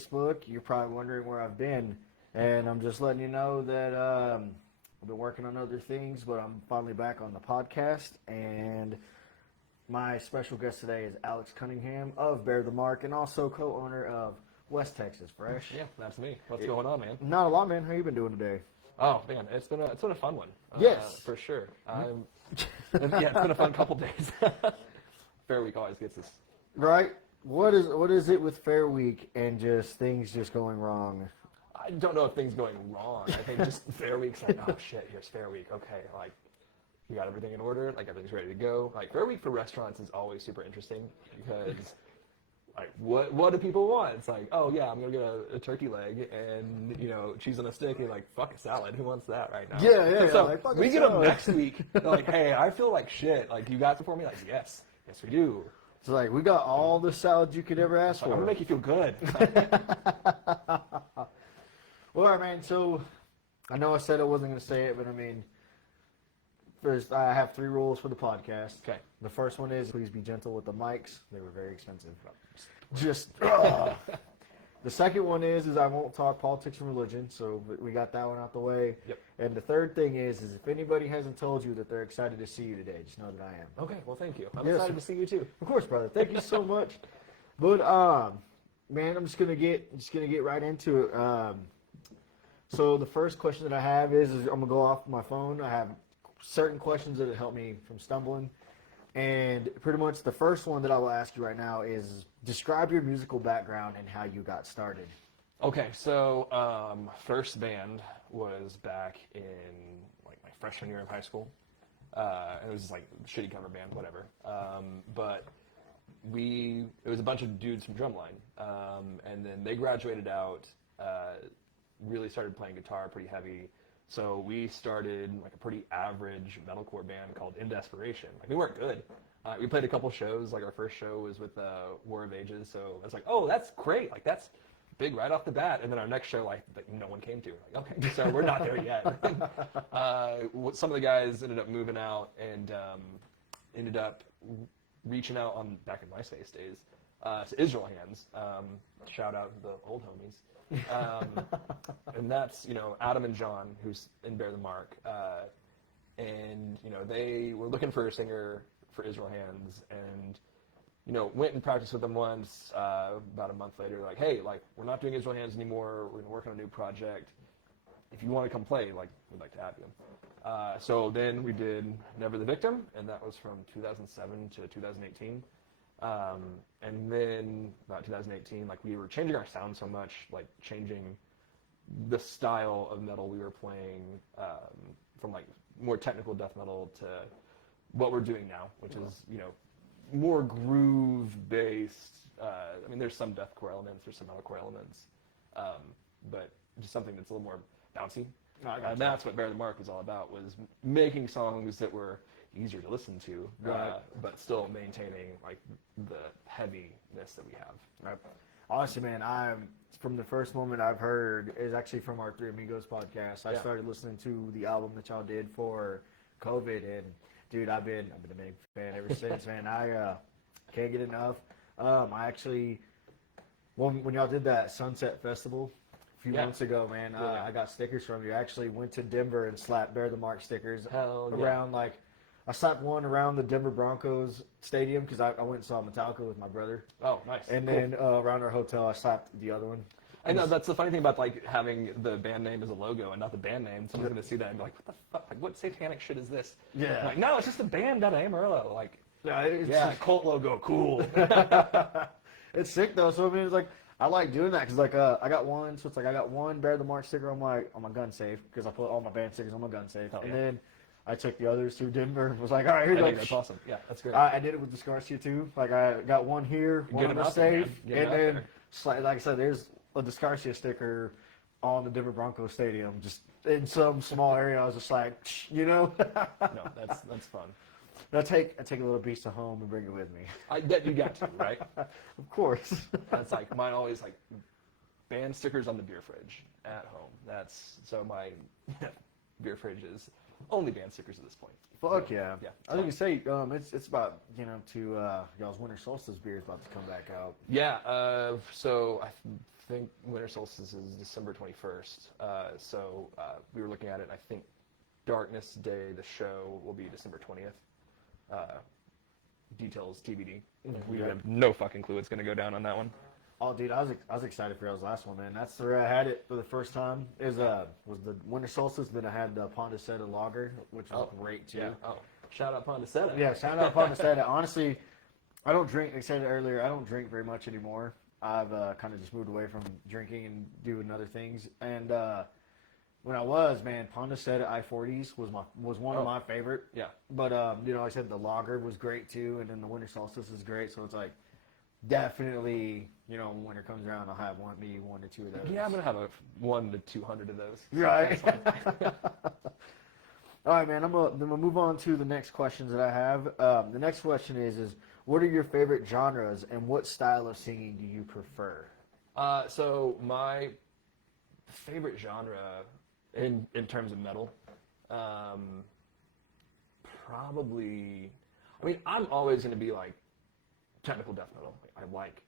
Facebook, you're probably wondering where I've been. And I'm just letting you know that I've been working on other things, but I'm finally back on the podcast. And my special guest today is Alex Cunningham of Bear the Mark and also co-owner of West Texas Fresh. Yeah, that's me. What's going on, man? Not a lot, man. How you been doing today? Oh man, it's been a fun one. Yes, for sure. It's been a fun couple days. Fair Week always gets us right. What is it with Fair Week and just things just going wrong? I don't know if things going wrong. I think just Fair Week's like, oh shit, here's Fair Week. Okay, like you got everything in order, like everything's ready to go. Like Fair Week for restaurants is always super interesting because like what do people want? It's like, oh yeah, I'm gonna get a turkey leg and cheese on a stick. And like, fuck a salad. Who wants that right now? Yeah. So like, we get them next week. They're like, hey, I feel like shit. Like you got it for me? Like yes we do. It's like we got all the salads you could ever ask for. I'm gonna make you feel good. Well, all right, man. So I know I said I wasn't gonna say it, but I mean, first I have 3 rules for the podcast. Okay. The first one is please be gentle with the mics. They were very expensive. The second one is I won't talk politics and religion, so we got that one out the way. Yep. And the third thing is if anybody hasn't told you that they're excited to see you today, just know that I am. Okay, well thank you. I'm excited to see you too. Of course, brother. Thank you so much. But man, I'm just gonna get right into it. So the first question that I have is I'm gonna go off my phone. I have certain questions that help me from stumbling. And pretty much the first one that I will ask you right now is describe your musical background and how you got started. Okay, so first band was back in like my freshman year of high school. It was like a shitty cover band, whatever. But it was a bunch of dudes from Drumline, and then they graduated out, really started playing guitar pretty heavy. So we started like a pretty average metalcore band called In Desperation. Like we weren't good. We played a couple shows. Like our first show was with War of Ages. So I was like, oh, that's great. Like that's big right off the bat. And then our next show, like no one came to. Like okay, so we're not there yet. Some of the guys ended up moving out and ended up reaching out on back in MySpace days to Israel Hands. Shout out to the old homies. And that's Adam and John, who's in Bear the Mark, and they were looking for a singer for Israel Hands, and went and practiced with them once. About a month later, like, hey, like we're not doing Israel Hands anymore. We're gonna work on a new project. If you want to come play, like we'd like to have you. So then we did Never the Victim, and that was from 2007 to 2018. And then about 2018, like we were changing our sound so much, like changing the style of metal we were playing from like more technical death metal to what we're doing now, which is more groove based. I mean, there's some deathcore elements, there's some metalcore elements, but just something that's a little more bouncy. And that's what Bear the Mark was all about, was making songs that were easier to listen to, but still maintaining like the heaviness that we have. Right. Honestly, man, from the first moment I've heard is actually from our Three Amigos podcast. I started listening to the album that y'all did for COVID, and dude, I've been a big fan ever since, man. I can't get enough. I actually, when y'all did that Sunset Festival a few months ago, man, I got stickers from you. I actually went to Denver and slapped Bear the Mark stickers around like. I slapped one around the Denver Broncos stadium because I went and saw Metallica with my brother. Oh, nice. And then around our hotel, I slapped the other one. I know, that's the funny thing about like having the band name as a logo and not the band name. Someone's going to see that and be like, what the fuck? Like, what satanic shit is this? Yeah. I'm like, no, it's just a band out of Amarillo. Like, it's cult logo, cool. It's sick though. So I mean, it's like I like doing that because like I got one. So it's like I got one Bear the Mark sticker on my gun safe because I put all my band stickers on my gun safe, and then I took the others to Denver and was like, all right, here you go. That's awesome. Yeah, that's great. I did it with Discarcia too. Like I got one here, one on the safe, and then like I said, there's a Discarcia sticker on the Denver Broncos stadium, just in some small area. I was just like, No, that's fun. I take a little piece to home and bring it with me. I bet you got to, right? Of course. That's like mine. Always like band stickers on the beer fridge at home. So my beer fridge is only band stickers at this point. Fuck yeah. Yeah. I was gonna say, it's about, y'all's Winter Solstice beer is about to come back out. Yeah. So I think Winter Solstice is December 21st. We were looking at it. I think Darkness Day, the show, will be December 20th. Details TBD. We have no fucking clue what's gonna go down on that one. Oh, dude, I was excited for y'all's last one, man. That's where I had it for the first time. Was the Winter Solstice. Then I had the Pondicetta Lager, which was great too. Yeah. Oh, shout out Pondicetta. Yeah, shout out Pondicetta. Honestly, I don't drink. Like I said earlier, I don't drink very much anymore. I've kind of just moved away from drinking and doing other things. And when I was, man, Pondicetta I-40s was one of my favorite. Yeah. But like I said, the Lager was great too, and then the Winter Solstice is great. So it's like, definitely, when winter comes around, I'll have one to two of those. Yeah, I'm gonna have 1 to 200 of those. Right. All right, man. I'm gonna move on to the next questions that I have. The next question is what are your favorite genres and what style of singing do you prefer? So my favorite genre in terms of metal, probably. I mean, I'm always gonna be like technical death metal. I like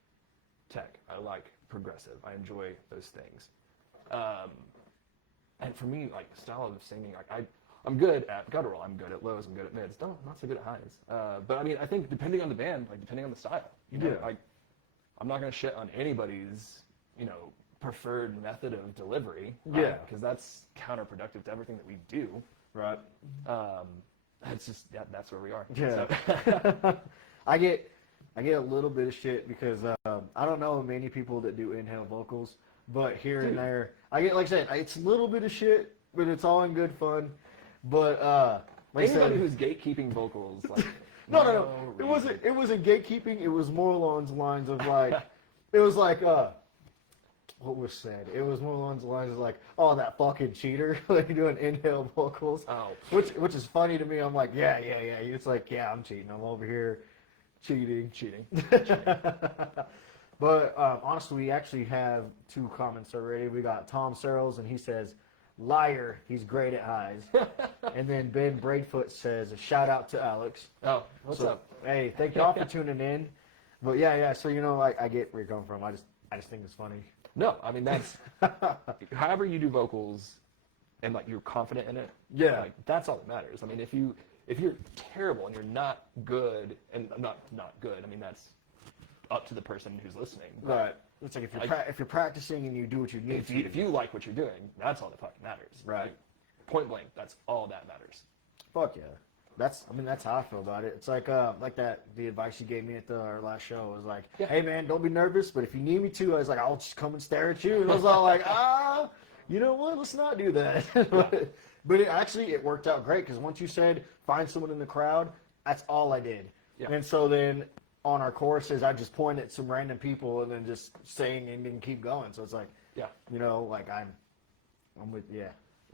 tech. I like progressive. I enjoy those things. And for me, like style of singing, like I'm good at guttural. I'm good at lows. I'm good at mids. Not so good at highs. But I mean, I think depending on the band, like depending on the style, like I'm not gonna shit on anybody's, preferred method of delivery. Yeah. Because that's counterproductive to everything that we do. Right. It's just that's where we are. Yeah. So. I get a little bit of shit because I don't know many people that do inhale vocals, but here and there, I get, like I said, it's a little bit of shit, but it's all in good fun. But like Anybody I said, who's gatekeeping vocals, like no, it wasn't gatekeeping. It was more along the lines of like, it was like what was said? It was more along the lines of like, oh, that fucking cheater, like doing inhale vocals. Oh, which is funny to me. I'm like, yeah. It's like, yeah, I'm cheating. I'm over here. Cheating. But honestly, we actually have 2 comments already. We got Tom Searles, and he says, liar, he's great at highs. And then Ben Braidfoot says, a shout out to Alex. Oh, what's up? Hey, thank y'all for tuning in. But yeah, so I get where you're coming from. I just think it's funny. No, I mean that's however you do vocals and like you're confident in it. Yeah. Like that's all that matters. I mean if you're terrible and you're not good and not good, I mean that's up to the person who's listening. Right. It's like if you're practicing and you do what you need to. If you like what you're doing, that's all that fucking matters. Right. Like, point blank, that's all that matters. Fuck yeah. That's how I feel about it. It's like the advice you gave me at our last show was like, hey man, don't be nervous, but if you need me to, I was like, I'll just come and stare at you. And I was all like, you know what? Let's not do that. But it worked out great because once you said find someone in the crowd, that's all I did. Yeah. And so then on our choruses, I just point at some random people and then just sing and then keep going. So it's like, like I'm with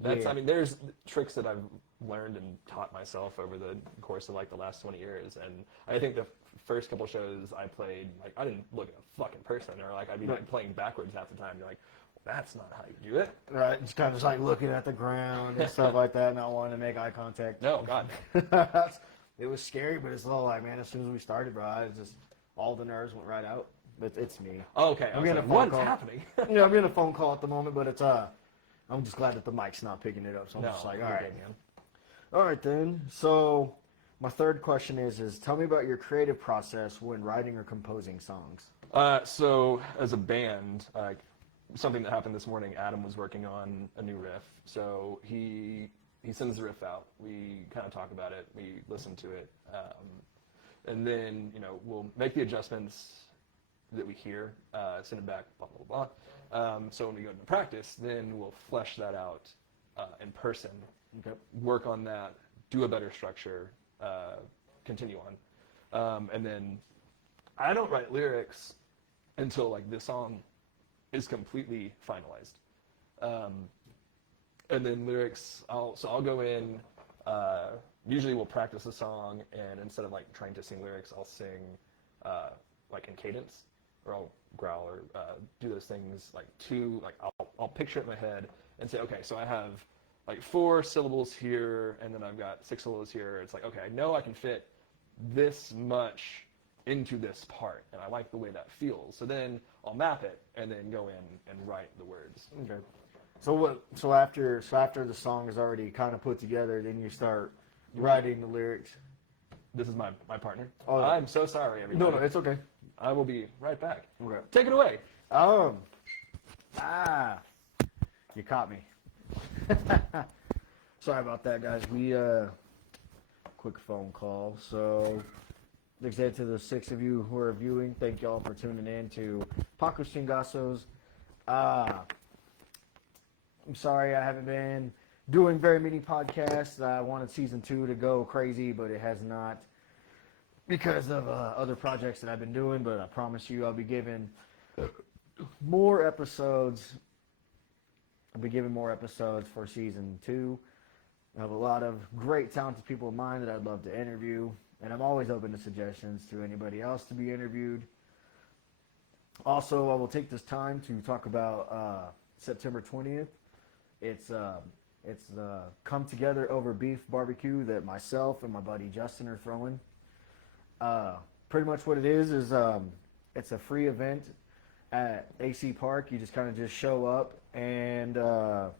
I mean, there's tricks that I've learned and taught myself over the course of like the last 20 years, and I think the first couple shows I played, like I didn't look at a fucking person, or like I'd be like playing backwards half the time. You're like, well, that's not how you do it. Right, just kind of just like looking at the ground and stuff like that, not wanting to make eye contact. No, God. It was scary, but it's all like, man, as soon as we started, bro, all the nerves went right out. But it's me. Oh, okay. I'm getting a phone what's call. happening? I'm getting a phone call at the moment, but it's I'm just glad that the mic's not picking it up. So I'm just like, all right, man. All right, then. So my third question is tell me about your creative process when writing or composing songs. So as a band, something that happened this morning, Adam was working on a new riff. So he sends the riff out. We kind of talk about it. We listen to it. And then, we'll make the adjustments that we hear, send it back, blah, blah, blah. So when we go into practice, then we'll flesh that out in person. Okay. Work on that, do a better structure, continue on. And then I don't write lyrics until like this song is completely finalized. And then lyrics, I'll go in, usually we'll practice a song, and instead of like trying to sing lyrics, I'll sing like in cadence, or I'll growl, or do those things like I'll picture it in my head and say, okay, so I have like 4 syllables here, and then I've got 6 syllables here. It's like, okay, I know I can fit this much into this part, and I like the way that feels. So then I'll map it, and then go in and write the words. Okay. So after the song is already kind of put together, then you start writing the lyrics. This is my partner. Oh, I'm so sorry, everybody. No, it's okay. I will be right back. Okay. Take it away. You caught me. Sorry about that, guys. We quick phone call. So, like I said, to the 6 of you who are viewing, thank y'all for tuning in to Pacos Chingasos. I'm sorry I haven't been doing very many podcasts. I wanted season 2 to go crazy, but it has not because of other projects that I've been doing. But I promise you, I'll be giving more episodes. I'll be giving more episodes for season 2. I have a lot of great, talented people in mind that I'd love to interview, and I'm always open to suggestions to anybody else to be interviewed. Also, I will take this time to talk about September 20th. It's the Come Together Over Beef barbecue that myself and my buddy Justin are throwing. Pretty much what it is it's a free event at AC Park. You just kind of just show up and we're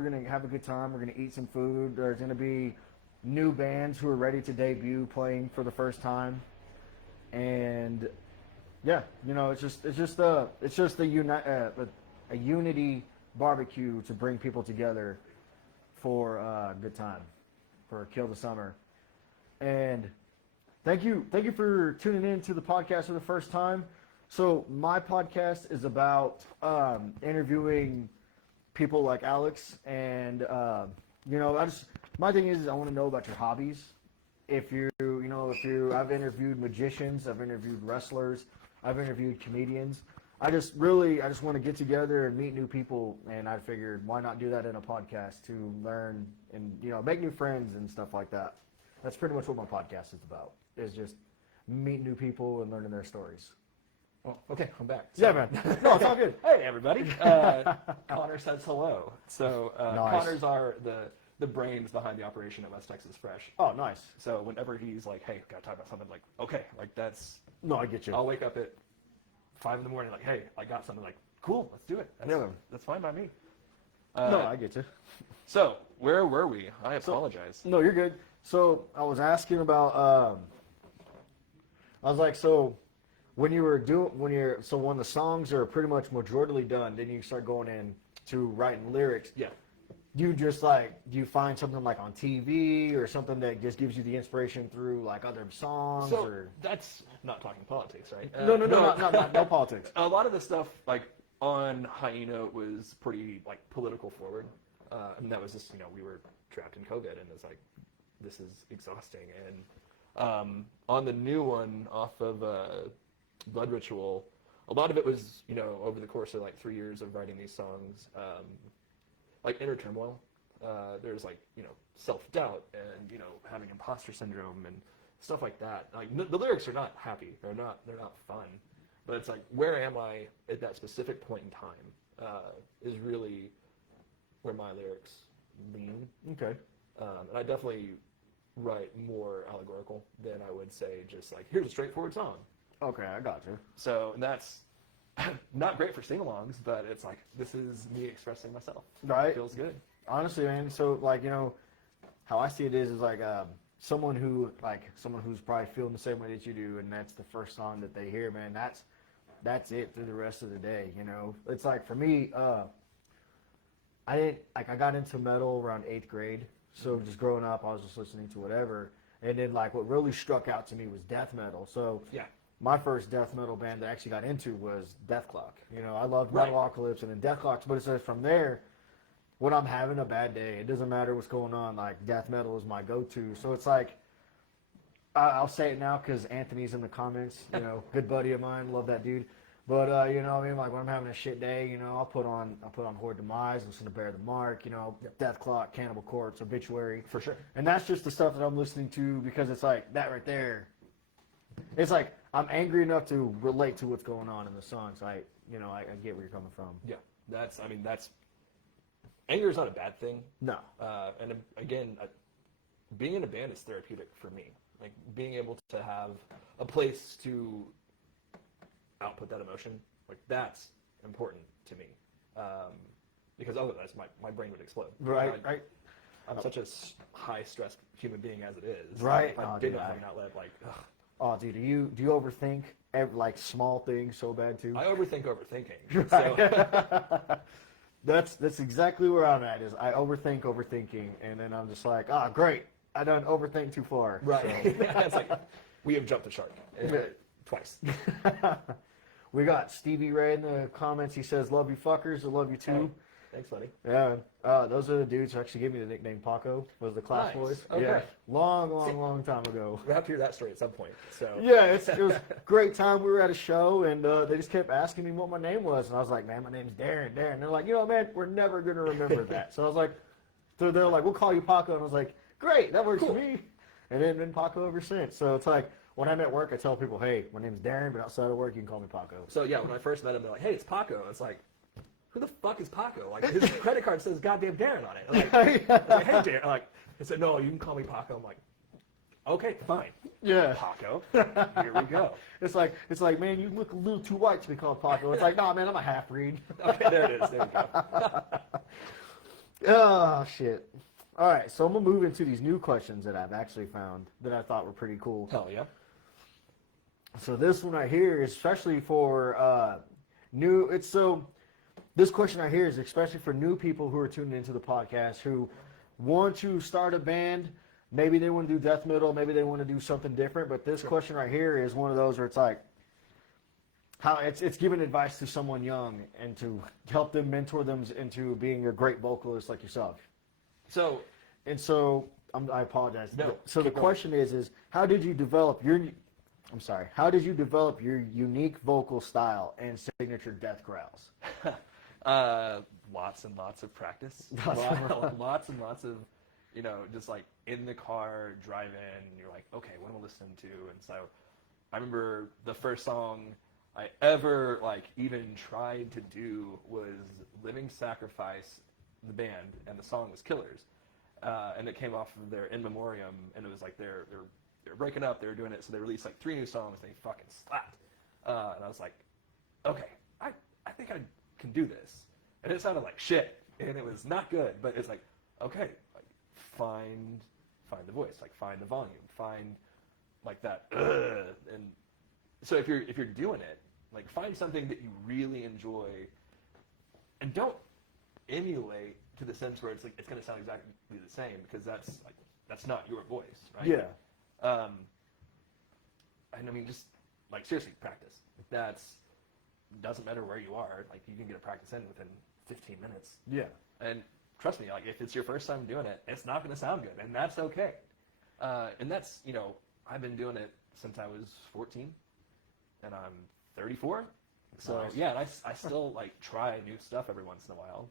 going to have a good time. We're going to eat some food. There's going to be new bands who are ready to debut playing for the first time. And yeah, it's just a unity barbecue to bring people together for a good time, for Kill the Summer. And thank you for tuning in to the podcast for the first time. So my podcast is about interviewing people like Alex, and my thing is I want to know about your hobbies. I've interviewed magicians, I've interviewed wrestlers, I've interviewed comedians. I just want to get together and meet new people, and I figured why not do that in a podcast to learn and make new friends and stuff like that. That's pretty much what my podcast is about. Is just meet new people and learning their stories. Oh, okay, I'm back. Yeah, man. No, it's all good. Hey, everybody. Connor says hello. So Nice. Connor's are the brains behind the operation at West Texas Fresh. Oh, nice. So whenever he's like, hey, gotta talk about something, like, okay, like that's... No, I get you. I'll wake up at 5 in the morning like, hey, I got something, like, cool, let's do it. That's fine by me. No, I get you. So, where were we? I apologize. No, you're good. So I was asking about. When the songs are pretty much majorly done, then you start going in to writing lyrics. Yeah. Do you find something like on TV or something that just gives you the inspiration through like other songs? So or that's not talking politics, right? No politics. A lot of the stuff like on Hyena was pretty like political forward, and that was just we were trapped in COVID, and it's like this is exhausting. And on the new one off of Blood Ritual, a lot of it was over the course of like 3 years of writing these songs, like inner turmoil. There's like self-doubt and having imposter syndrome and stuff like that. Like the lyrics are not happy. They're not fun. But it's like, where am I at that specific point in time is really where my lyrics lean. Okay. And I definitely write more allegorical than I would say just like, here's a straightforward song. Okay, I got you. So that's not great for sing-alongs, but it's like, this is me expressing myself. Right. It feels good. Honestly, man. So like how I see it is like someone who's probably feeling the same way that you do, and that's the first song that they hear, man. That's it through the rest of the day. It's like for me, I got into metal around 8th grade. So just growing up, I was just listening to whatever, and then like what really struck out to me was death metal. So Yeah. my first death metal band that I actually got into was Death Clock. I loved Metalocalypse and then Death Clock, but it says from there, when I'm having a bad day, it doesn't matter what's going on, like death metal is my go-to. So it's like, I'll say it now because Anthony's in the comments, good buddy of mine, love that dude. But like when I'm having a shit day, I'll put on Horde Demise, listen to Bear the Mark, Death Clock, Cannibal Corpse, Obituary. For sure. And that's just the stuff that I'm listening to because it's like that right there. It's like I'm angry enough to relate to what's going on in the songs. I get where you're coming from. Yeah. That's anger is not a bad thing. No. And again, being in a band is therapeutic for me. Like being able to have a place to output that emotion, like that's important to me. Because otherwise my brain would explode. Right, Like, right. I'm such a high stress human being as it is. Right. If I didn't have an outlet, like, ugh. Oh, dude, do you overthink like small things so bad too? I overthink overthinking. Right. So. That's exactly where I'm at. Is I overthink overthinking, and then I'm just like, ah, great, I don't overthink too far. Right. So. It's like we have jumped the shark twice. We got Stevie Ray in the comments. He says, "Love you fuckers. I love you too." Hey, thanks, buddy. Yeah, those are the dudes who actually gave me the nickname Paco. Was the class Nice. boys? Okay. Yeah, long time ago. We have to hear that story at some point. So Yeah, it was a great time. We were at a show, and they just kept asking me what my name was, and I was like, "Man, my name's Darren." Darren. They're like, man, we're never gonna remember that. So I was like, so they're like, "We'll call you Paco," and I was like, "Great, that works for me." And then been Paco ever since. So it's like when I'm at work, I tell people, "Hey, my name's Darren, but outside of work, you can call me Paco." So yeah, when I first met him, they're like, "Hey, it's Paco." It's like, who the fuck is Paco? Like his credit card says goddamn Darren on it. I'm like, I was like, hey Darren. Like, I said, no, you can call me Paco. I'm like, okay, fine. Yeah. Paco. Here we go. It's like, man, you look a little too white to be called Paco. It's like, nah, man, I'm a half breed. Okay, there it is. There we go. Oh shit. All right, so I'm gonna move into these new questions that I've actually found that I thought were pretty cool. Hell yeah. So this one right here, especially for new, this question right here is especially for new people who are tuning into the podcast who want to start a band. Maybe they want to do death metal, maybe they want to do something different. But this question right here is one of those where it's like, how it's giving advice to someone young and to help them mentor them into being a great vocalist like yourself. So I apologize. No, so the question is how did you develop your unique vocal style and signature death growls? Lots and lots of practice. Lots and lots of, just like in the car driving, you're like, okay, what am I listening to? And so I remember the first song I ever even tried to do was Living Sacrifice, the band, and the song was Killers. And it came off of their In Memoriam, and it was like they're breaking up, they were doing it, so they released 3 new songs, they fucking slapped. And I was like, okay, I think I can do this. And it sounded like shit, and it was not good, but it's like, okay, find the voice, find the volume, find that, and so if you're doing it, find something that you really enjoy, and don't emulate to the sense where it's going to sound exactly the same, because that's not your voice, right? Yeah. And I mean, just seriously, practice. Doesn't matter where you are. You can get a practice in within 15 minutes. Yeah. And trust me, if it's your first time doing it, it's not going to sound good, and that's okay. And that's, I've been doing it since I was 14, and I'm 34. So Nice. yeah, and I still try new stuff every once in a while.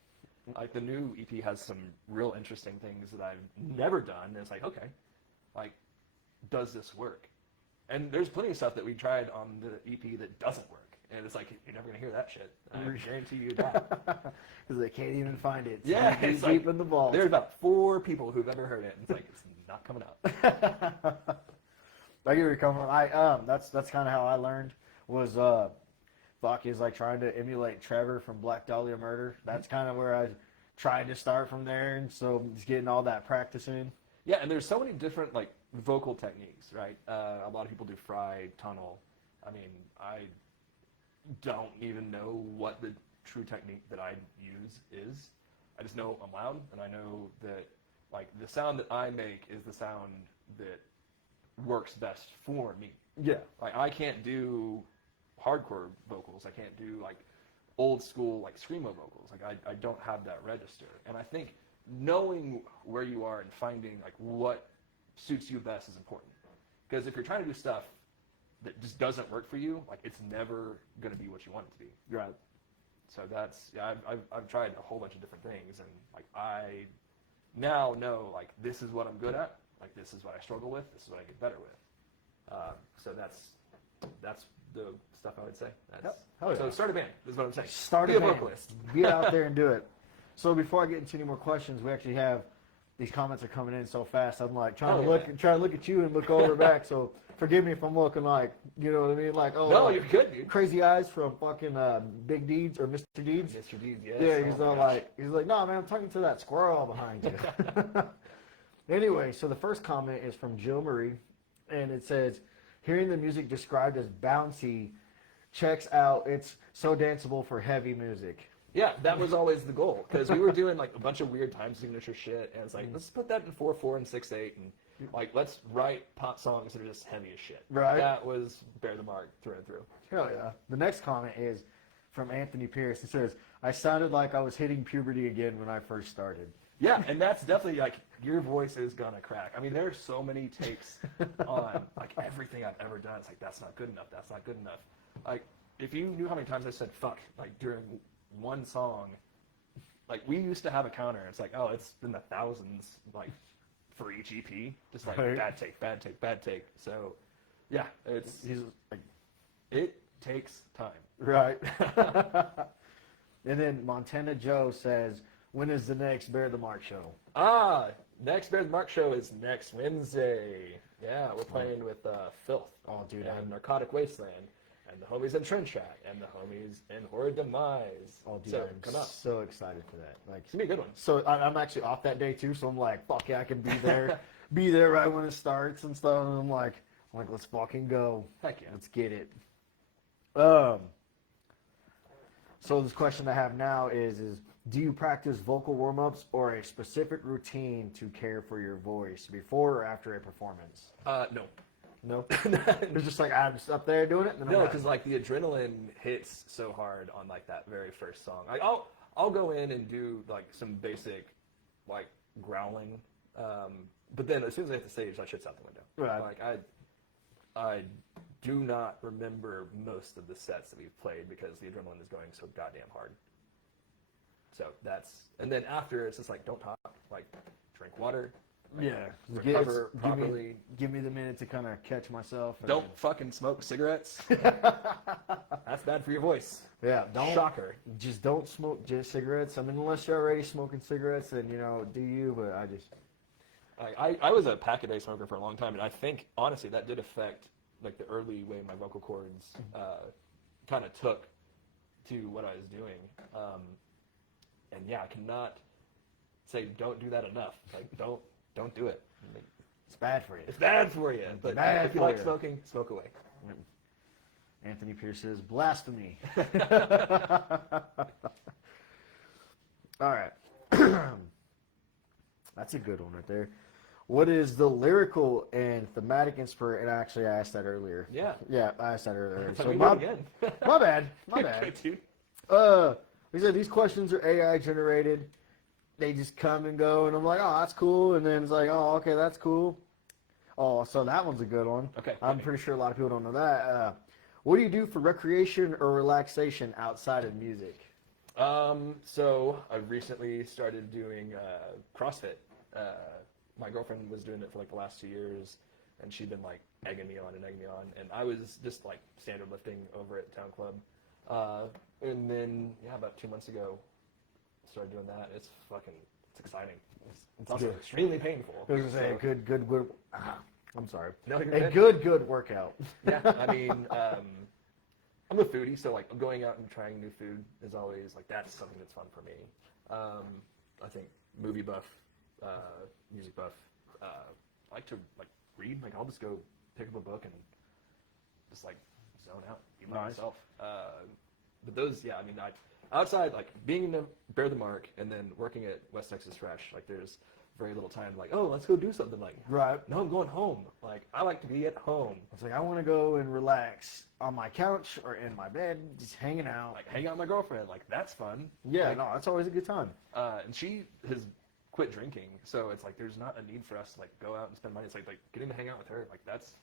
The new EP has some real interesting things that I've never done. And it's okay, does this work? And there's plenty of stuff that we tried on the EP that doesn't work. And it's you're never going to hear that shit. I guarantee you that. Because they can't even find it. Yeah, it's deep in the vault. There's about 4 people who've ever heard it. And it's not coming up. I get where you're coming from. That's kind of how I learned was is trying to emulate Trevor from Black Dahlia Murder. That's kind of where I tried to start from there, and so just getting all that practice in. Yeah, and there's so many different vocal techniques, right? A lot of people do fry, tunnel. I mean, I don't even know what the true technique that I use is. I just know I'm loud, and I know that the sound that I make is the sound that works best for me. Yeah. I can't do hardcore vocals. I can't do old school screamo vocals. I don't have that register. And I think knowing where you are and finding what suits you best is important. Because if you're trying to do stuff that just doesn't work for you, it's never going to be what you want it to be. Right. So that's, I've tried a whole bunch of different things, and I now know this is what I'm good at. This is what I struggle with. This is what I get better with. So that's the stuff I would say. Yep. Hell yeah. So start a band is what I'm saying. Start Be a a band. vocalist. Get out there and do it. So before I get into any more questions, we actually have these comments are coming in so fast. I'm like trying Oh, to look at you and look over back. So forgive me if I'm looking like, you know what I mean? Like, oh, No, like, you're good, dude. crazy eyes from fucking Big Deeds or Mr. Deeds. Mr. D's, yes. Yeah, he's Oh all my gosh. like, no, man, I'm talking to that squirrel behind you. Anyway, so the first comment is from Jill Marie, and it says, hearing the music described as bouncy checks out. It's so danceable for heavy music. Yeah, that was always the goal, because we were doing like a bunch of weird time signature shit, and it's like, let's put that in 4/4 and 6/8, and like let's write pop songs that are just heavy as shit. Right. That was bear the mark through and through. Hell yeah. The next comment is from Anthony Pierce. It says, I sounded like I was hitting puberty again when I first started. Yeah, and that's definitely like your voice is gonna crack. I mean, there's so many takes on like everything I've ever done. It's like that's not good enough. That's not good enough. Like if you knew how many times I said fuck like during one song, like we used to have a counter. It's like, oh, it's in the thousands like for each EP. Just like Right. bad take, bad take, bad take. So yeah, He's like, it takes time. right. And then Montana Joe says, when is the next Bear the Mark show? Next Bear the Mark show is next Wednesday. Yeah, we're playing with Filth. Oh, dude, and Narcotic Wasteland, and the homies in Trend Shack, and the homies in Horrid Demise. Oh, dude, so I'm come out. so excited for that. Like, It's gonna be a good one. so I'm actually off that day too, so I'm like, fuck yeah, I can be there, be there right when it starts and stuff. And I'm like, let's fucking go. Heck yeah. Let's get it. So this question I have now is do you practice vocal warm-ups or a specific routine to care for your voice before or after a performance? No. No? It's just like, I'm just up there doing it? And then No, I'm because like the adrenaline hits so hard on like that very first song. Like I'll go in and do like some basic like growling, but then as soon as I hit the stage, that shit's out the window. Right. Like I do not remember most of the sets that we've played because the adrenaline is going so goddamn hard. So and then after it's just like don't talk, like drink water. Like, yeah. recover properly. Give me the minute to kind of catch myself. And Don't fucking smoke cigarettes. That's bad for your voice. Yeah, don't. Shocker. Just don't smoke just cigarettes. I mean, unless you're already smoking cigarettes, then, do you? But I just... I was a pack-a-day smoker for a long time, and I think, honestly, that did affect, like, the early way my vocal cords kind of took to what I was doing. And, yeah, I cannot say don't do that enough. Like, don't do it. It's bad for you. It's bad for you. But bad if you for like you. smoking, smoke away. Anthony Pierce says, blasphemy. All right. That's a good one right there. What is the lyrical and thematic inspiration? And actually, I asked that earlier. Yeah. Yeah, I asked that earlier. So So we my, do it again. my bad. My bad. Good, dude. He said these questions are AI generated. They just come and go, and I'm like, oh, that's cool. And then it's like, oh, okay, that's cool. Oh, so that one's a good one. Okay. I'm pretty sure a lot of people don't know that. What do you do for recreation or relaxation outside of music? So I've recently started doing CrossFit. My girlfriend was doing it for like the last 2 years, and she'd been like egging me on, and I was just like standard lifting over at Town Club. And then about 2 months ago, started doing that. It's exciting. It's also good. extremely painful. I was gonna say So- a good. I'm sorry. No, you're A good. good workout. Yeah, I mean, I'm a foodie, so like going out and trying new food is always like that's something that's fun for me. I think movie buff, music buff. I like to like read. Like I'll just go pick up a book and just like zone out, be by Nice. myself. But those, yeah, I mean, outside like being in Bear the Mark and then working at West Texas Fresh, like there's very little time. Like, oh, let's go do something. Like, Right. no, I'm going home. Like, I like to be at home. It's like I want to go and relax on my couch or in my bed, just hanging out. Like, hang out with my girlfriend. Like, that's fun. Yeah, Like, no, that's always a good time. and she has quit drinking, so it's like there's not a need for us to like go out and spend money. It's like getting to hang out with her. Like, that's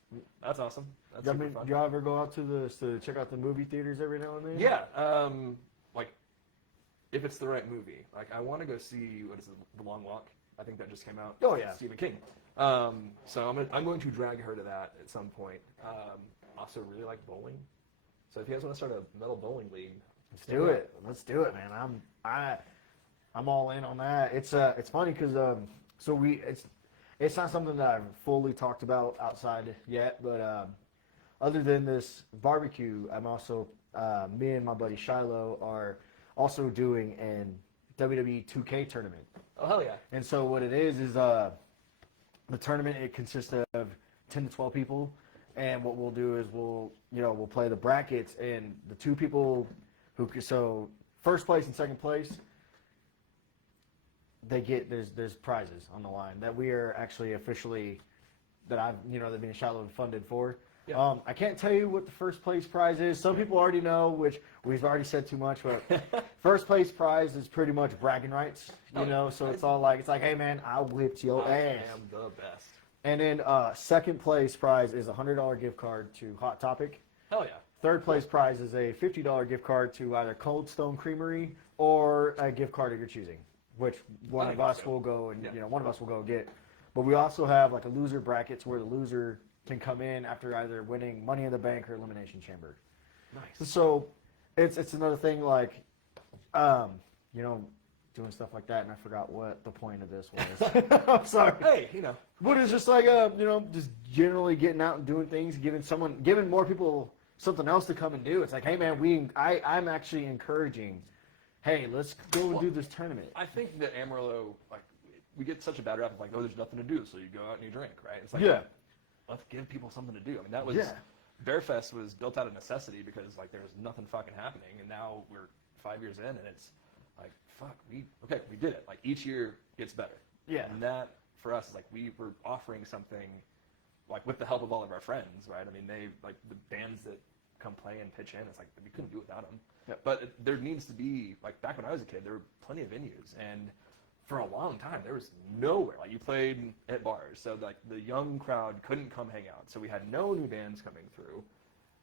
awesome. That's I super mean, fun. do you ever go out to check out the movie theaters every now and then? Yeah. Like, if it's the right movie. Like, I want to go see what is it, The Long Walk. I think that just came out. Oh, yeah. Stephen King. So I'm going to drag her to that at some point. Also really like bowling. So if you guys want to start a metal bowling league, Let's do it. Let's do it, man. I'm all in on that. It's funny because it's not something that I've fully talked about outside yet, but other than this barbecue, I'm also me and my buddy Shiloh are also doing an WWE 2K tournament. Oh hell yeah! And so what it is the tournament. It consists of 10 to 12 people, and what we'll do is we'll play the brackets, and the two people so first place and second place, they get there's prizes on the line that we are actually officially that me and Shiloh have funded for. Yeah. I can't tell you what the first place prize is. Some people already know, which we've already said too much, but first place prize is pretty much bragging rights, so it's like, hey man, I whipped your ass. I am the best. And then second place prize is a $100 gift card to Hot Topic. Hell yeah. Third place prize is a $50 gift card to either Cold Stone Creamery or a gift card of your choosing, which one of us will go and get. But we also have like a loser brackets where the loser can come in after either winning Money in the Bank or Elimination Chamber. Nice. So it's another thing like, doing stuff like that, and I forgot what the point of this was. I'm sorry. Hey, But it's just like, just generally getting out and doing things, giving more people something else to come and do. It's like, hey man, I'm actually encouraging, hey, let's go and do this tournament. I think that Amarillo, like, we get such a bad rap of like, oh, there's nothing to do, so you go out and you drink, right? It's like, let's give people something to do. I mean, that was, Bearfest was built out of necessity because, like, there was nothing fucking happening, and now we're 5 years in, and it's like, fuck, we did it. Like, each year gets better. Yeah. And that, for us, is like, we were offering something, like, with the help of all of our friends, right? I mean, like, the bands that come play and pitch in, it's like, we couldn't do it without them. Yep. But there needs to be, like, back when I was a kid, there were plenty of venues, and for a long time, there was nowhere. Like, you played at bars, so, like, the young crowd couldn't come hang out. So we had no new bands coming through,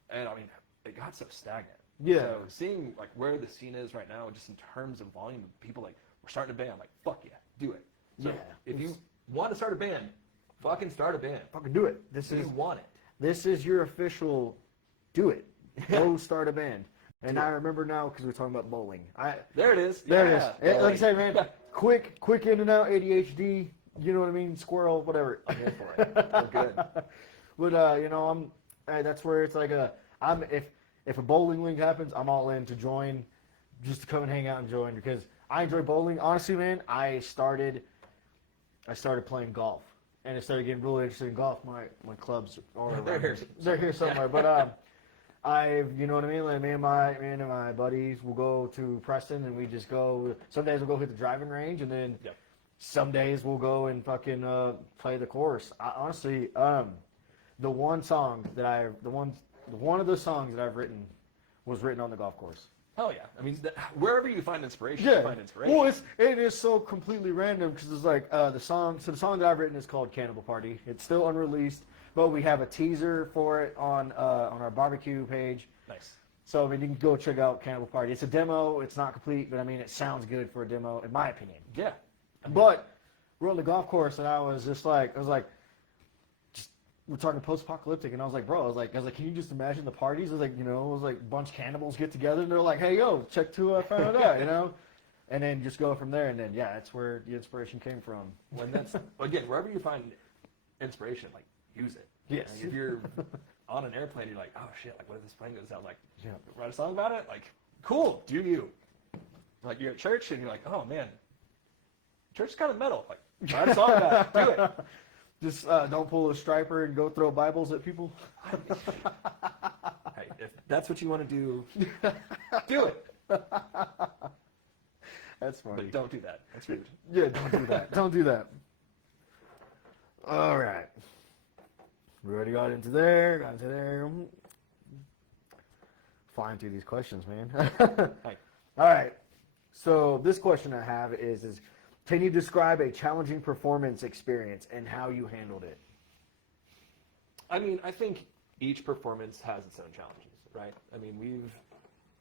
and, I mean, it got so stagnant. Yeah. So seeing, like, where the scene is right now, just in terms of volume of people, like, we're starting a band, like, fuck yeah, do it. So if you want to start a band, fucking start a band. Fucking do it. You want it. This is your official, do it. Go start a band. And I remember now, because we're talking about bowling. There it is. There it is. Like I say, man, quick in and out, ADHD, you know what I mean, squirrel, whatever. I'm here for it. We're good. But, that's where it's like, if a bowling league happens, I'm all in to join, just to come and hang out and join, because I enjoy bowling. Honestly, man, I started playing golf, and I started getting really interested in golf. My clubs are they're here somewhere, but you know what I mean? Like me and my buddies will go to Preston, and we just go. Some days we'll go hit the driving range, and then some days we'll go and fucking play the course. Honestly, one of the songs that I've written was written on the golf course. Hell yeah! I mean, wherever you find inspiration, you find inspiration. Well, it is so completely random because it's like the song that I've written is called Cannibal Party. It's still unreleased, but we have a teaser for it on our barbecue page. Nice. So I mean, you can go check out Cannibal Party. It's a demo. It's not complete, but I mean, it sounds good for a demo, in my opinion. Yeah. But we're on the golf course, and I was like, we're talking post-apocalyptic, and I was like, can you just imagine the parties? It was like, a bunch of cannibals get together, and they're like, hey, yo, check who I found out, and then just go from there, and then, that's where the inspiration came from. Again, wherever you find inspiration, like, use it. Yes. Like, if you're on an airplane, you're like, oh, shit, like, what if this plane goes down? Like, write a song about it? Like, cool, do you. Like, you're at church, and you're like, oh, man, church is kind of metal. Like, write a song about it. Do it. Just don't pull a striper and go throw Bibles at people. Hey, if that's what you want to do, do it. That's funny. But don't do that. That's rude. Yeah, don't do that. Don't do that. All right. We already got into there. Flying through these questions, man. Hey. All right. So this question I have is can you describe a challenging performance experience and how you handled it? I mean, I think each performance has its own challenges, right? I mean, we've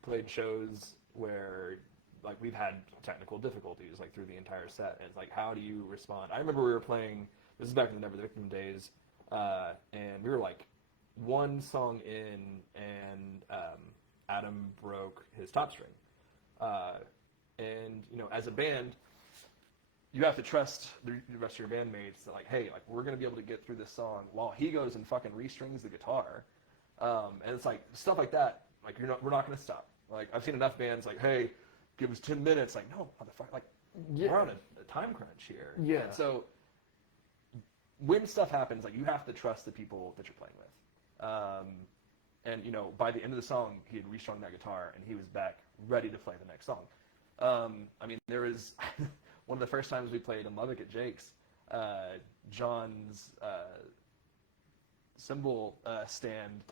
played shows where, like, we've had technical difficulties, like, through the entire set. And it's like, how do you respond? I remember we were playing, this is back in the Never the Victim days, and we were, like, one song in, and Adam broke his top string. And, you know, as a band, you have to trust the rest of your bandmates that, like, hey, like, we're going to be able to get through this song while he goes and fucking restrings the guitar. And it's like, stuff like that, like, we're not going to stop. Like, I've seen enough bands like, hey, give us 10 minutes. Like, no, motherfucker, like, we're on a time crunch here. Yeah. And so when stuff happens, like, you have to trust the people that you're playing with. And, you know, by the end of the song, he had restrung that guitar, and he was back ready to play the next song. I mean, there was one of the first times we played in Lubbock at Jake's, John's cymbal stand,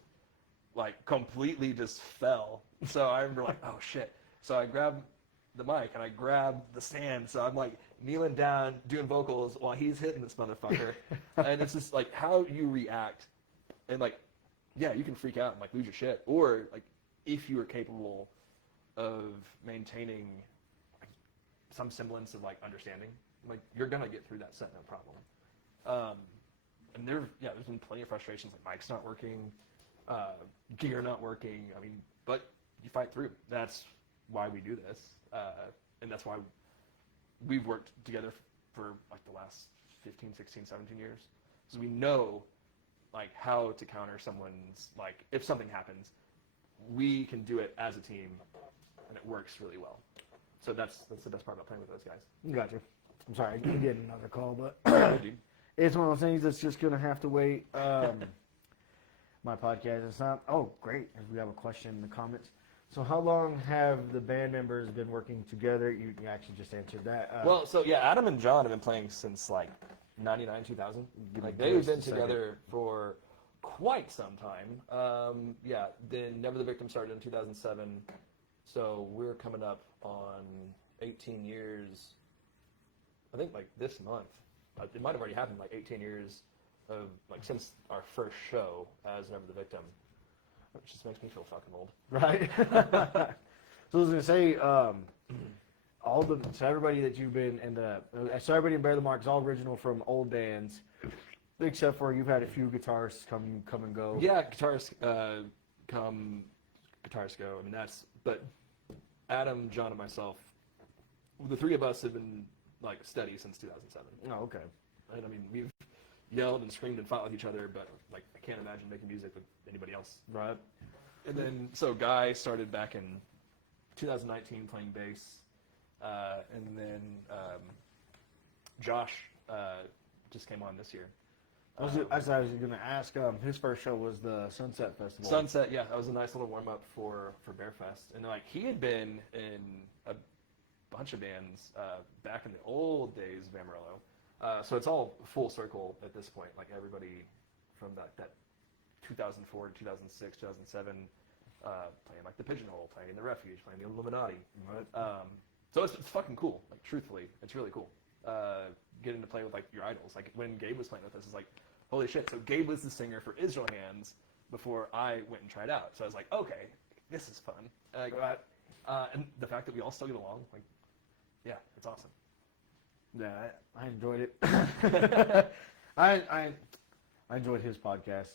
like, completely just fell. So I remember, like, oh, shit. So I grabbed the mic, and I grabbed the stand, so I'm, like, kneeling down, doing vocals while he's hitting this motherfucker. And it's just, like, how you react, and, like, yeah, you can freak out and, like, lose your shit. Or, like, if you are capable of maintaining some semblance of, like, understanding, like, you're gonna get through that set, no problem. And there's been plenty of frustrations, like mic's not working, gear not working. I mean, but you fight through. That's why we do this, and that's why we've worked together for like the last 15, 16, 17 years. So we know like how to counter someone's, like, if something happens, we can do it as a team, and it works really well. So that's the best part about playing with those guys. Gotcha. I'm sorry, I'm getting another call, but Dude. it's one of those things that's just gonna have to wait. My podcast is not. Oh, great! We have a question in the comments. So, how long have the band members been working together? You actually just answered that. Well, so yeah, Adam and John have been playing since like 99, 2000. Like they've been together for quite some time. Yeah, then Never the Victim started in 2007. So we're coming up on 18 years, I think, like this month. It might have already happened, like 18 years of, like, since our first show as Never the Victim, which just makes me feel fucking old. Right. So I was gonna say, so everybody that you've been in so everybody in Bear the Mark is all original from old bands, except for you've had a few guitarists come and go. Yeah, guitarists come, guitarists go. I mean, but Adam, John, and myself, the three of us have been like steady since 2007. Oh, okay. And I mean, we've yelled and screamed and fought with each other, but like I can't imagine making music with anybody else. Right. And then so Guy started back in 2019 playing bass, and then Josh just came on this year. I was going to ask. His first show was the Sunset Festival. Sunset, yeah, that was a nice little warm up for Bearfest, and like he had been in a bunch of bands back in the old days of Amarillo, so it's all full circle at this point. Like everybody from that 2004 to 2006, 2007, playing like the Pigeonhole, playing the Refuge, playing the Illuminati. Right. So it's fucking cool. Like truthfully, it's really cool. Getting to play with like your idols. Like when Gabe was playing with us, it's like, holy shit. So Gabe was the singer for Israel Hands before I went and tried out. So I was like, okay, this is fun. And the fact that we all still get along, like, yeah, it's awesome. Yeah, I enjoyed it. I enjoyed his podcast.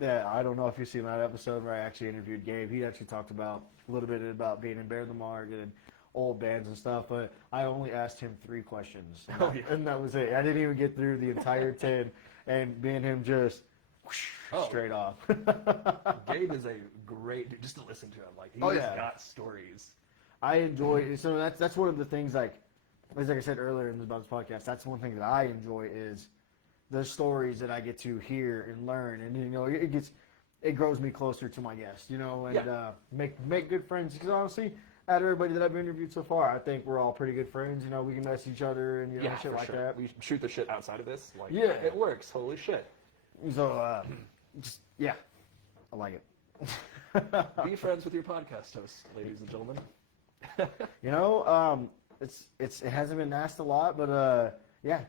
Yeah, I don't know if you've seen that episode where I actually interviewed Gabe. He actually talked about a little bit about being in Bear the Mark and old bands and stuff, but I only asked him 3 questions, and that was it. I didn't even get through the entire 10, and me and him just straight off. Gabe is a great dude, just to listen to him. Like he's got stories. I enjoy it. So that's one of the things, like I said earlier about this podcast, that's one thing that I enjoy is the stories that I get to hear and learn, and you know it grows me closer to my guests, you know, and make good friends. Because honestly, out of everybody that I've interviewed so far, I think we're all pretty good friends. You know, we can mess each other and shit like that. We shoot the shit outside of this. Like, yeah, it works. Holy shit. So, I like it. Be friends with your podcast hosts, ladies and gentlemen. You know, it hasn't been asked a lot, but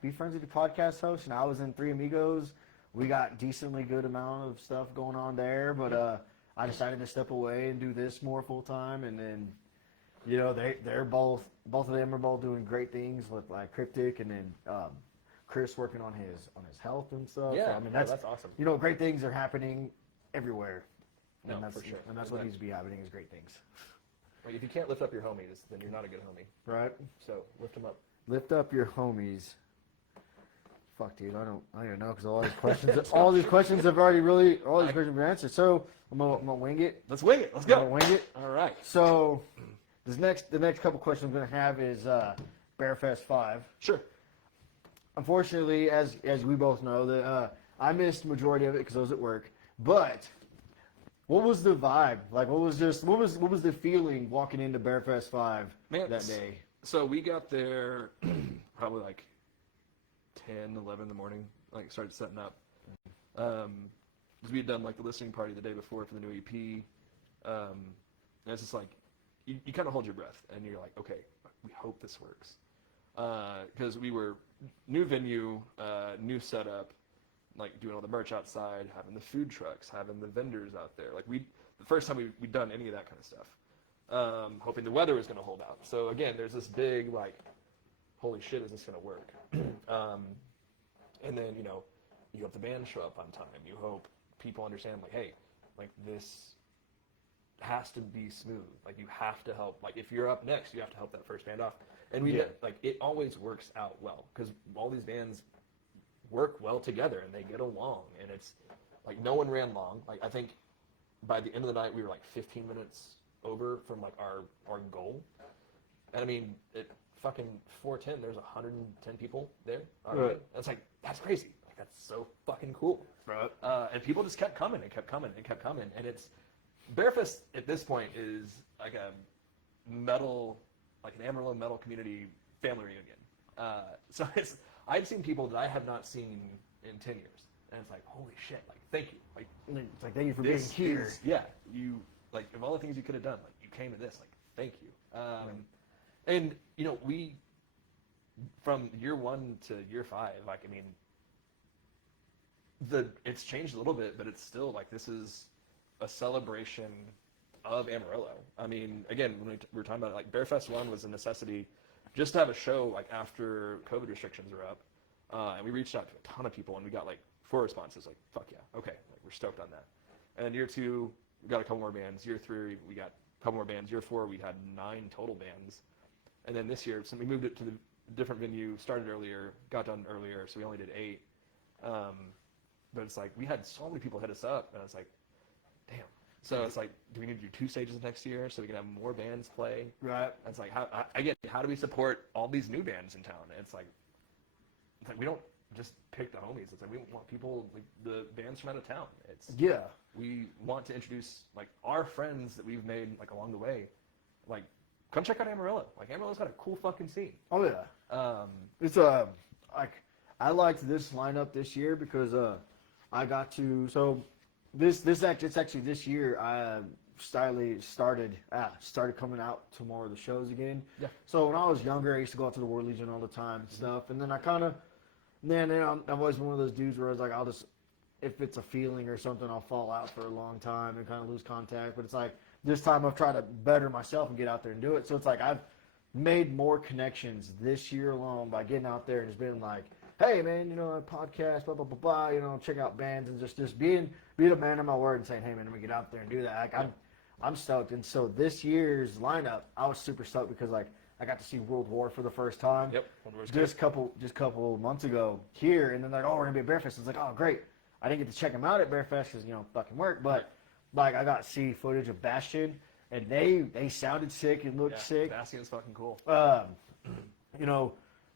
be friends with your podcast host. And I was in Three Amigos. We got decently good amount of stuff going on there, but I decided to step away and do this more full time, and then. You know, they're both of them are both doing great things with like Cryptic, and then Chris working on his health and stuff. Yeah, so, I mean that's awesome. You know, great things are happening everywhere, and for sure. And that's what needs to be happening is great things. Like, if you can't lift up your homies, then you're not a good homie. Right. So lift them up. Lift up your homies. Fuck, dude, I don't even know because all these questions have already been answered. So I'm gonna wing it. Let's wing it. Let's go. I'm gonna wing it. All right. So the next couple questions I'm gonna have is Bearfest 5. Sure. Unfortunately, as we both know, that I missed the majority of it because I was at work. But what was the vibe? Like, what was the feeling walking into Bearfest 5 that day? So we got there probably like 10, 11 in the morning. Like, started setting up. Because we had done like the listening party the day before for the new EP. And it's just like you kind of hold your breath and you're like, okay, we hope this works. Because we were new venue, new setup, like doing all the merch outside, having the food trucks, having the vendors out there. Like the first time we'd done any of that kind of stuff. Hoping the weather was going to hold out. So again, there's this big like, holy shit, is this going to work? And then, you hope the band show up on time. You hope people understand, like, hey, like this has to be smooth. Like, you have to help. Like, if you're up next, you have to help that first band off. And like, it always works out well because all these bands work well together and they get along. And it's like no one ran long. Like, I think by the end of the night we were like 15 minutes over from like our goal. And I mean, at fucking 4:10, there's 110 people there. Right. And it's like, that's crazy. Like, that's so fucking cool. Right. And people just kept coming and kept coming and kept coming. And it's Bearfest at this point is like a metal, like an Amarillo metal community family reunion. So I've seen people that I have not seen in 10 years. And it's like, holy shit, like, thank you. Like, it's like, thank you for being here. You, like, of all the things you could have done, like, you came to this, like, thank you. And, we, from year 1 to year 5, like, I mean, it's changed a little bit, but it's still, like, this is a celebration of Amarillo. I mean, again, when we were talking about it, like, Bearfest 1 was a necessity just to have a show, like, after COVID restrictions were up. And we reached out to a ton of people, and we got, like, 4 responses, like, fuck yeah, okay, like, we're stoked on that. And year 2, we got a couple more bands. Year 3, we got a couple more bands. Year 4, we had 9 total bands. And then this year, so we moved it to the different venue, started earlier, got done earlier, so we only did 8. But it's like, we had so many people hit us up, and it's like, damn. So it's like, do we need to do 2 stages next year so we can have more bands play? Right. And it's like, how do we support all these new bands in town? And it's like we don't just pick the homies. It's like, we want people, like, the bands from out of town. We want to introduce, like, our friends that we've made, like, along the way. Like, come check out Amarillo. Like, Amarillo's got a cool fucking scene. Oh yeah. It's like, I liked this lineup this year because I got to, so it's actually this year I started coming out to more of the shows again. Yeah. So when I was younger, I used to go out to the War Legion all the time and stuff, and then I've always been one of those dudes where I was like, if it's a feeling or something, I'll fall out for a long time and kind of lose contact. But it's like, this time I've tried to better myself and get out there and do it. So it's like, I've made more connections this year alone by getting out there and just being like, hey man, a podcast, blah, blah, blah, blah, check out bands and just being a man of my word and saying, hey man, let me get out there and do that. Like, I'm stoked. And so this year's lineup, I was super stoked because, like, I got to see World War for the first time. Yep. Just a couple months ago here, and then they're like, oh, we're gonna be at Bearfest. It's like, oh, great. I didn't get to check them out at Bearfest because fucking work, but like, I got to see footage of Bastion, and they sounded sick and looked sick. Bastion is fucking cool.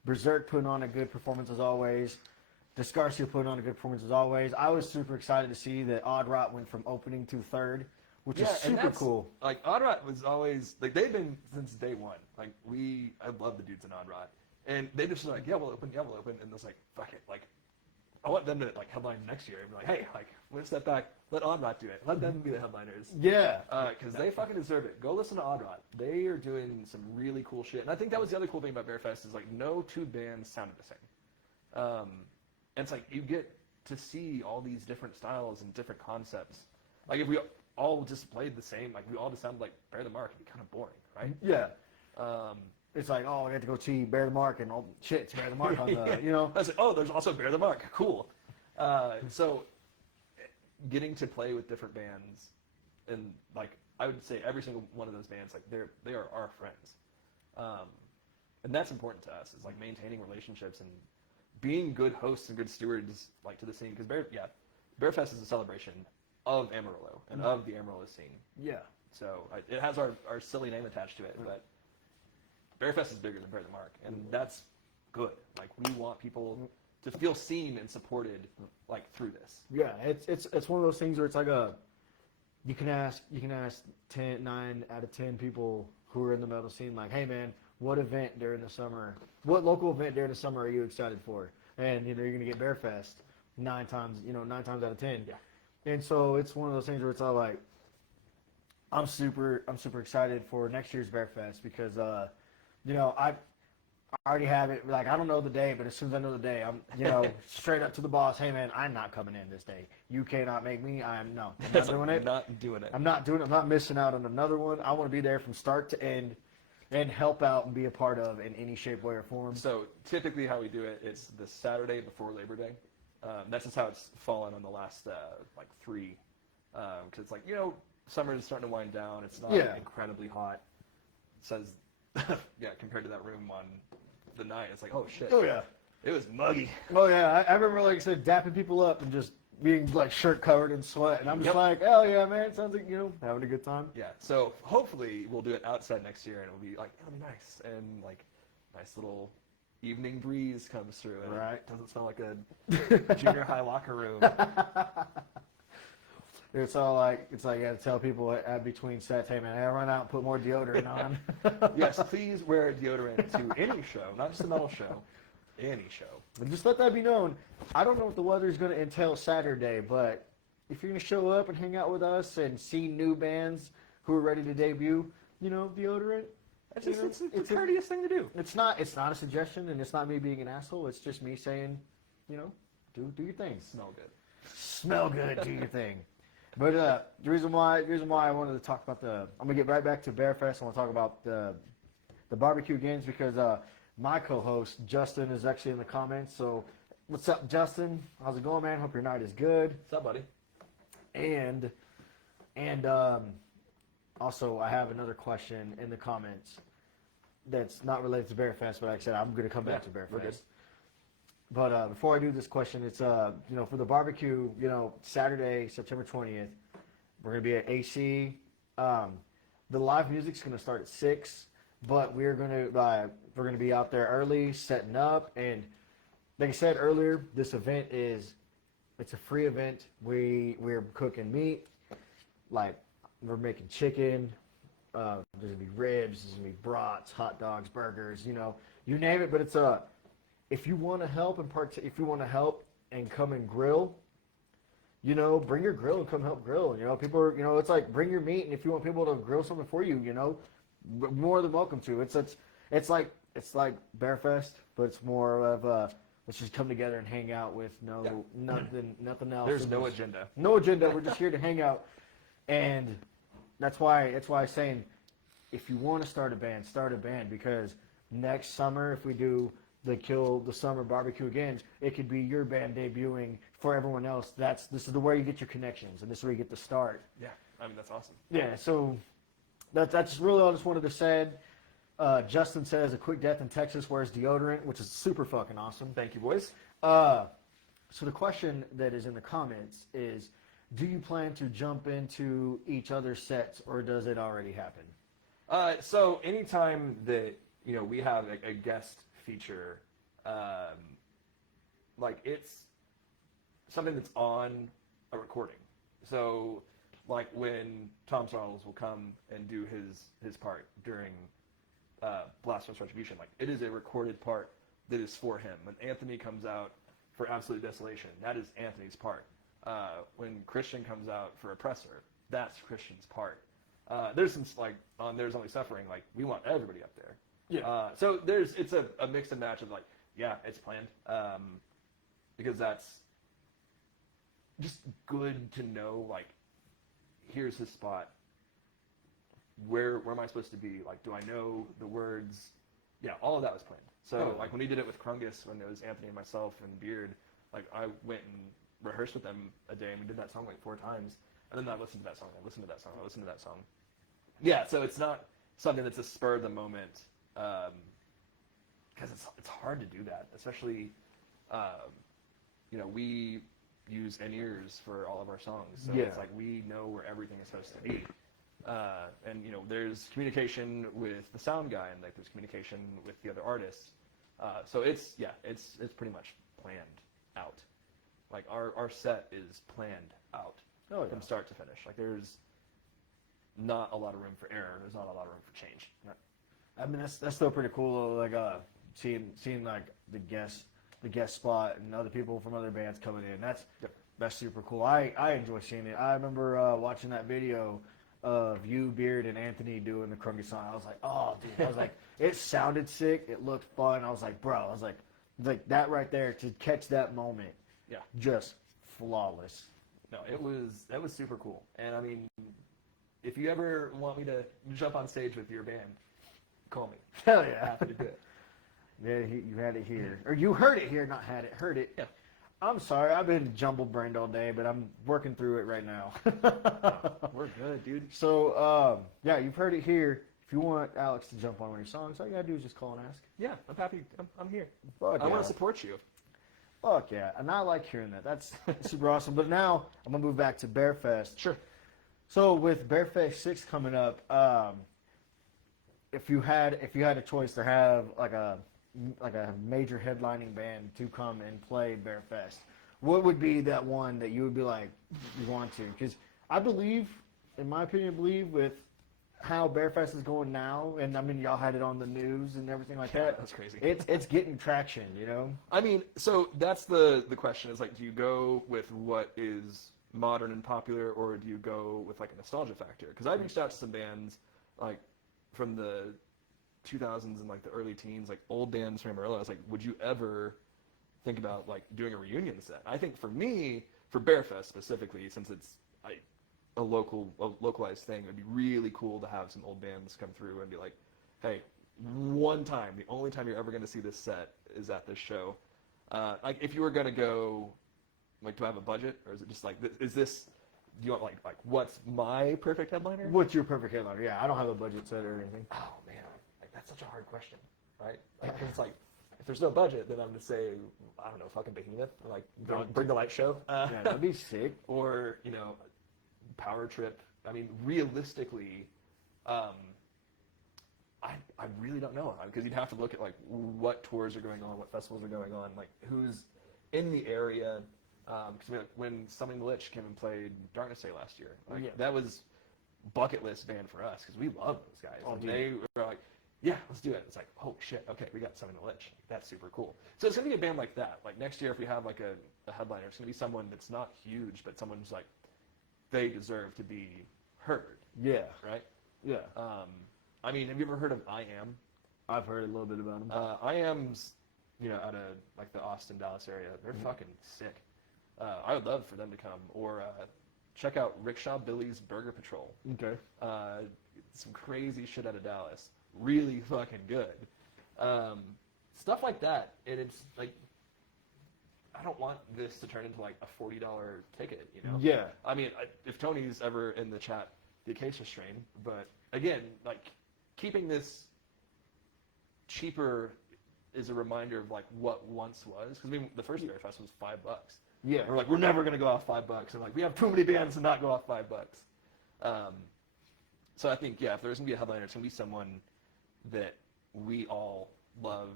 Berserk putting on a good performance as always. Discarcia putting on a good performance as always. I was super excited to see that Odd Rot went from opening to third, which is super cool. Like, Odd Rot was always, like, they've been since day one. Like, I love the dudes in Odd Rot. And they just were like, yeah, we'll open. And it was like, fuck it. Like, I want them to, like, headline next year and be like, hey, like, let's step back. Let Odd Rot do it. Let them be the headliners. Yeah. Because they fucking deserve it. Go listen to Odd Rot. They are doing some really cool shit. And I think that was the other cool thing about Bearfest is, like, no 2 bands sounded the same. And it's like, you get to see all these different styles and different concepts. Like, if we all just played the same, like, we all just sounded like Bear the Mark, it'd be kind of boring, right? Yeah. It's like, oh, I got to go see Bear the Mark, and oh shit, it's Bear the Mark on the, I was like, oh, there's also Bear the Mark, cool. So getting to play with different bands, and like, I would say every single one of those bands, like they are our friends, and that's important to us. Is like maintaining relationships and being good hosts and good stewards, like to the scene. Because Bearfest is a celebration of Amarillo and of the Amarillo scene. Yeah. So it has our silly name attached to it, but Bearfest is bigger than Bear the Mark, and that's good. Like we want people to feel seen and supported, like through this. Yeah, it's one of those things where it's like you can ask 9 out of 10 people who are in the metal scene, like, hey man, what local event during the summer are you excited for? And you're gonna get Bearfest 9 times out of 10. Yeah. And so it's one of those things where it's all like, I'm super excited for next year's Bearfest because I already have it. Like, I don't know the day, but as soon as I know the day, I'm straight up to the boss. Hey man, I'm not coming in this day. You cannot make me. I'm not doing it. Not doing it. I'm not doing it. I'm not missing out on another one. I want to be there from start to end and help out and be a part of in any shape, way, or form. So typically how we do it is the Saturday before Labor Day. That's just how it's fallen on the last like 3. Because it's like, summer is starting to wind down. It's not incredibly hot. It says, compared to that room on the night, it's like, oh shit. Oh yeah. It was muggy. Oh yeah. I remember, like I said, dapping people up and just being like shirt covered in sweat. And I'm just like, hell yeah, man. It sounds like, having a good time. Yeah. So hopefully we'll do it outside next year and it'll be nice. And like nice little evening breeze comes through. And right. It doesn't smell like a junior high locker room. It's like you gotta tell people at between sets, hey man, I run out and put more deodorant on. Yes, please wear deodorant to any show, not just a metal show, any show. And just let that be known. I don't know what the weather is going to entail Saturday, but if you're going to show up and hang out with us and see new bands who are ready to debut, deodorant. It's a courteous thing to do. It's not a suggestion, and it's not me being an asshole. It's just me saying, do your thing. Smell good, do your thing. But the reason why I wanted to talk about I'm gonna get right back to Bearfest. I want to talk about the barbecue games because my co-host Justin is actually in the comments. So what's up, Justin? How's it going, man? Hope your night is good. What's up, buddy? And also I have another question in the comments that's not related to Bearfest, but like I said, I'm gonna come back to Bearfest. But before I do this question, it's for the barbecue, Saturday, September 20th, we're gonna be at AC. The live music's gonna start at 6, but we're gonna be out there early, setting up, and like I said earlier, this event it's a free event. We're cooking meat, like we're making chicken. There's gonna be ribs, there's gonna be brats, hot dogs, burgers, you name it. But it's if you want to help and come and grill, bring your grill and come help grill. People are, it's like bring your meat, and if you want people to grill something for you, more than welcome to. It's like Bearfest, but it's more of let's just come together and hang out with nothing else. There's no agenda. No agenda. We're just here to hang out, and that's why I'm saying, if you want to start a band because next summer if we do the Kill the Summer Barbecue Games, it could be your band debuting for everyone else. This is where you get your connections, and this is where you get to start. Yeah, that's awesome. Yeah, so that's really all I just wanted to say. Justin says a quick death in Texas wears deodorant, which is super fucking awesome. Thank you, boys. So the question that is in the comments is, do you plan to jump into each other's sets, or does it already happen? So anytime that we have a guest feature, it's something that's on a recording. So like when Tom Sarles will come and do his part during Blasphemous Retribution, it is a recorded part that is for him. When Anthony comes out for Absolute Desolation, that is Anthony's part. When Christian comes out for Oppressor, that's Christian's part. There's some on There's Only Suffering, we want everybody up there. Yeah. So it's a mix and match of it's planned, because that's just good to know. Here's his spot. Where am I supposed to be? Do I know the words? Yeah, all of that was planned. So when we did it with Krungus, when it was Anthony and myself and Beard, I went and rehearsed with them a day, and we did that song 4 times. And then I listened to that song. I listened to that song. I listened to that song. Yeah, so it's not something that's a spur of the moment, because it's hard to do that, especially, we use in-ears for all of our songs, so it's like we know where everything is supposed to be. And there's communication with the sound guy, and like there's communication with the other artists. So it's pretty much planned out. Like our set is planned out from start to finish. Like there's not a lot of room for error. There's not a lot of room for change. I mean that's still pretty cool. Like seeing like the guest spot and other people from other bands coming in. That's super cool. I enjoy seeing it. I remember watching that video of you, Beard, and Anthony doing the Crunky song. I was like, oh, dude. I was like, it sounded sick. It looked fun. I was like, bro. I was like that right there to catch that moment. Yeah. Just flawless. No, that was super cool. And I mean, if you ever want me to jump on stage with your band, call me. Hell yeah. Happy to do it. Yeah, you had it here. Or you heard it here, not had it. Heard it. Yeah. I'm sorry. I've been jumbled brained all day, but I'm working through it right now. We're good, dude. So, you've heard it here. If you want Alex to jump on one of your songs, all you gotta do is just call and ask. Yeah, I'm happy. I'm here. Fuck I want to support you. Fuck yeah. And I like hearing that. That's super awesome. But now, I'm gonna move back to Bearfest. Sure. So, with Bearfest 6 coming up, if you had a choice to have like a major headlining band to come and play Bearfest, what would be that one that you would be like, you want to? Because I believe, in my opinion, with how Bearfest is going now, and I mean, y'all had it on the news and everything like that. That's crazy. It's getting traction, I mean, so that's the question is like, do you go with what is modern and popular, or do you go with like a nostalgia factor? Because I've reached out to some bands like from the 2000s and like the early teens, like old bands from Amarillo. I was like, would you ever think about like doing a reunion set? I think for me, for Bearfest specifically, since it's a localized thing, it'd be really cool to have some old bands come through and be like, hey, one time, the only time you're ever going to see this set is at this show. Like if you were going to go, like, do I have a budget, or is it just like, is this? Do you want like what's my perfect headliner? What's your perfect headliner? Yeah, I don't have a budget set or anything. Oh man, like that's such a hard question, right? Like, 'cause it's like, if there's no budget, then I'm gonna say, I don't know, fucking Behemoth, or like bring the light show. Yeah, that'd be sick. Or Power Trip. I mean, realistically, I really don't know, because you'd have to look at like what tours are going on, what festivals are going on, like who's in the area. Because when Summoning the Lich came and played Darkness Day last year, that was bucket list band for us, because we love those guys. Oh, they were like, yeah, let's do it. It's like, holy shit, okay, we got Summoning the Lich. That's super cool. So it's going to be a band like that. Like next year, if we have like a headliner, it's going to be someone that's not huge, but someone who's like, they deserve to be heard. Yeah. Right? Yeah. I mean, have you ever heard of I Am? I've heard a little bit about them. I Am's, out of like the Austin, Dallas area. They're fucking sick. I would love for them to come, or check out Rickshaw Billy's Burger Patrol. Okay. Some crazy shit out of Dallas. Really fucking good. Stuff like that, and it's like, I don't want this to turn into like a $40 ticket, Yeah. I mean, if Tony's ever in the chat, the Acacia Strain, but again, like, keeping this cheaper is a reminder of like what once was, because the first Bear Fest was $5. Yeah. We're like, we're never going to go off $5. And like, we have too many bands to not go off $5. So I think, if there's going to be a headliner, it's going to be someone that we all love,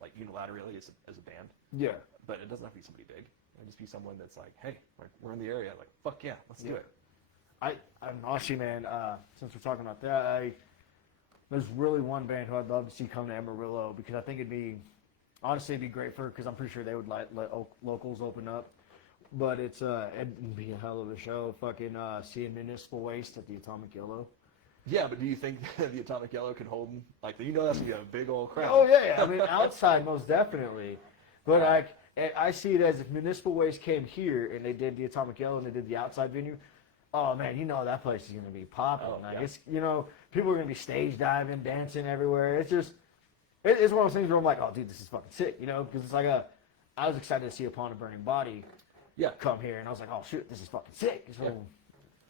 like unilaterally as a band. Yeah. But it doesn't have to be somebody big. It can just be someone that's like, hey, like, we're in the area. Like, fuck yeah, let's do it. I'm honestly, man, since we're talking about that, there's really one band who I'd love to see come to Amarillo, because I think it'd be great because I'm pretty sure they would let locals open up. But it'd be a hell of a show. Fucking seeing Municipal Waste at the Atomic Yellow. Yeah, but do you think the Atomic Yellow could hold them? Like, that's gonna be a big old crowd. Oh yeah. I mean, outside most definitely. But I see it as if Municipal Waste came here and they did the Atomic Yellow and they did the outside venue. Oh man, that place is gonna be popping. It's people are gonna be stage diving, dancing everywhere. It's just it's one of those things where I'm like, oh dude, this is fucking sick, because it's like I was excited to see Upon a Burning Body come here, and I was like, oh shoot, this is fucking sick.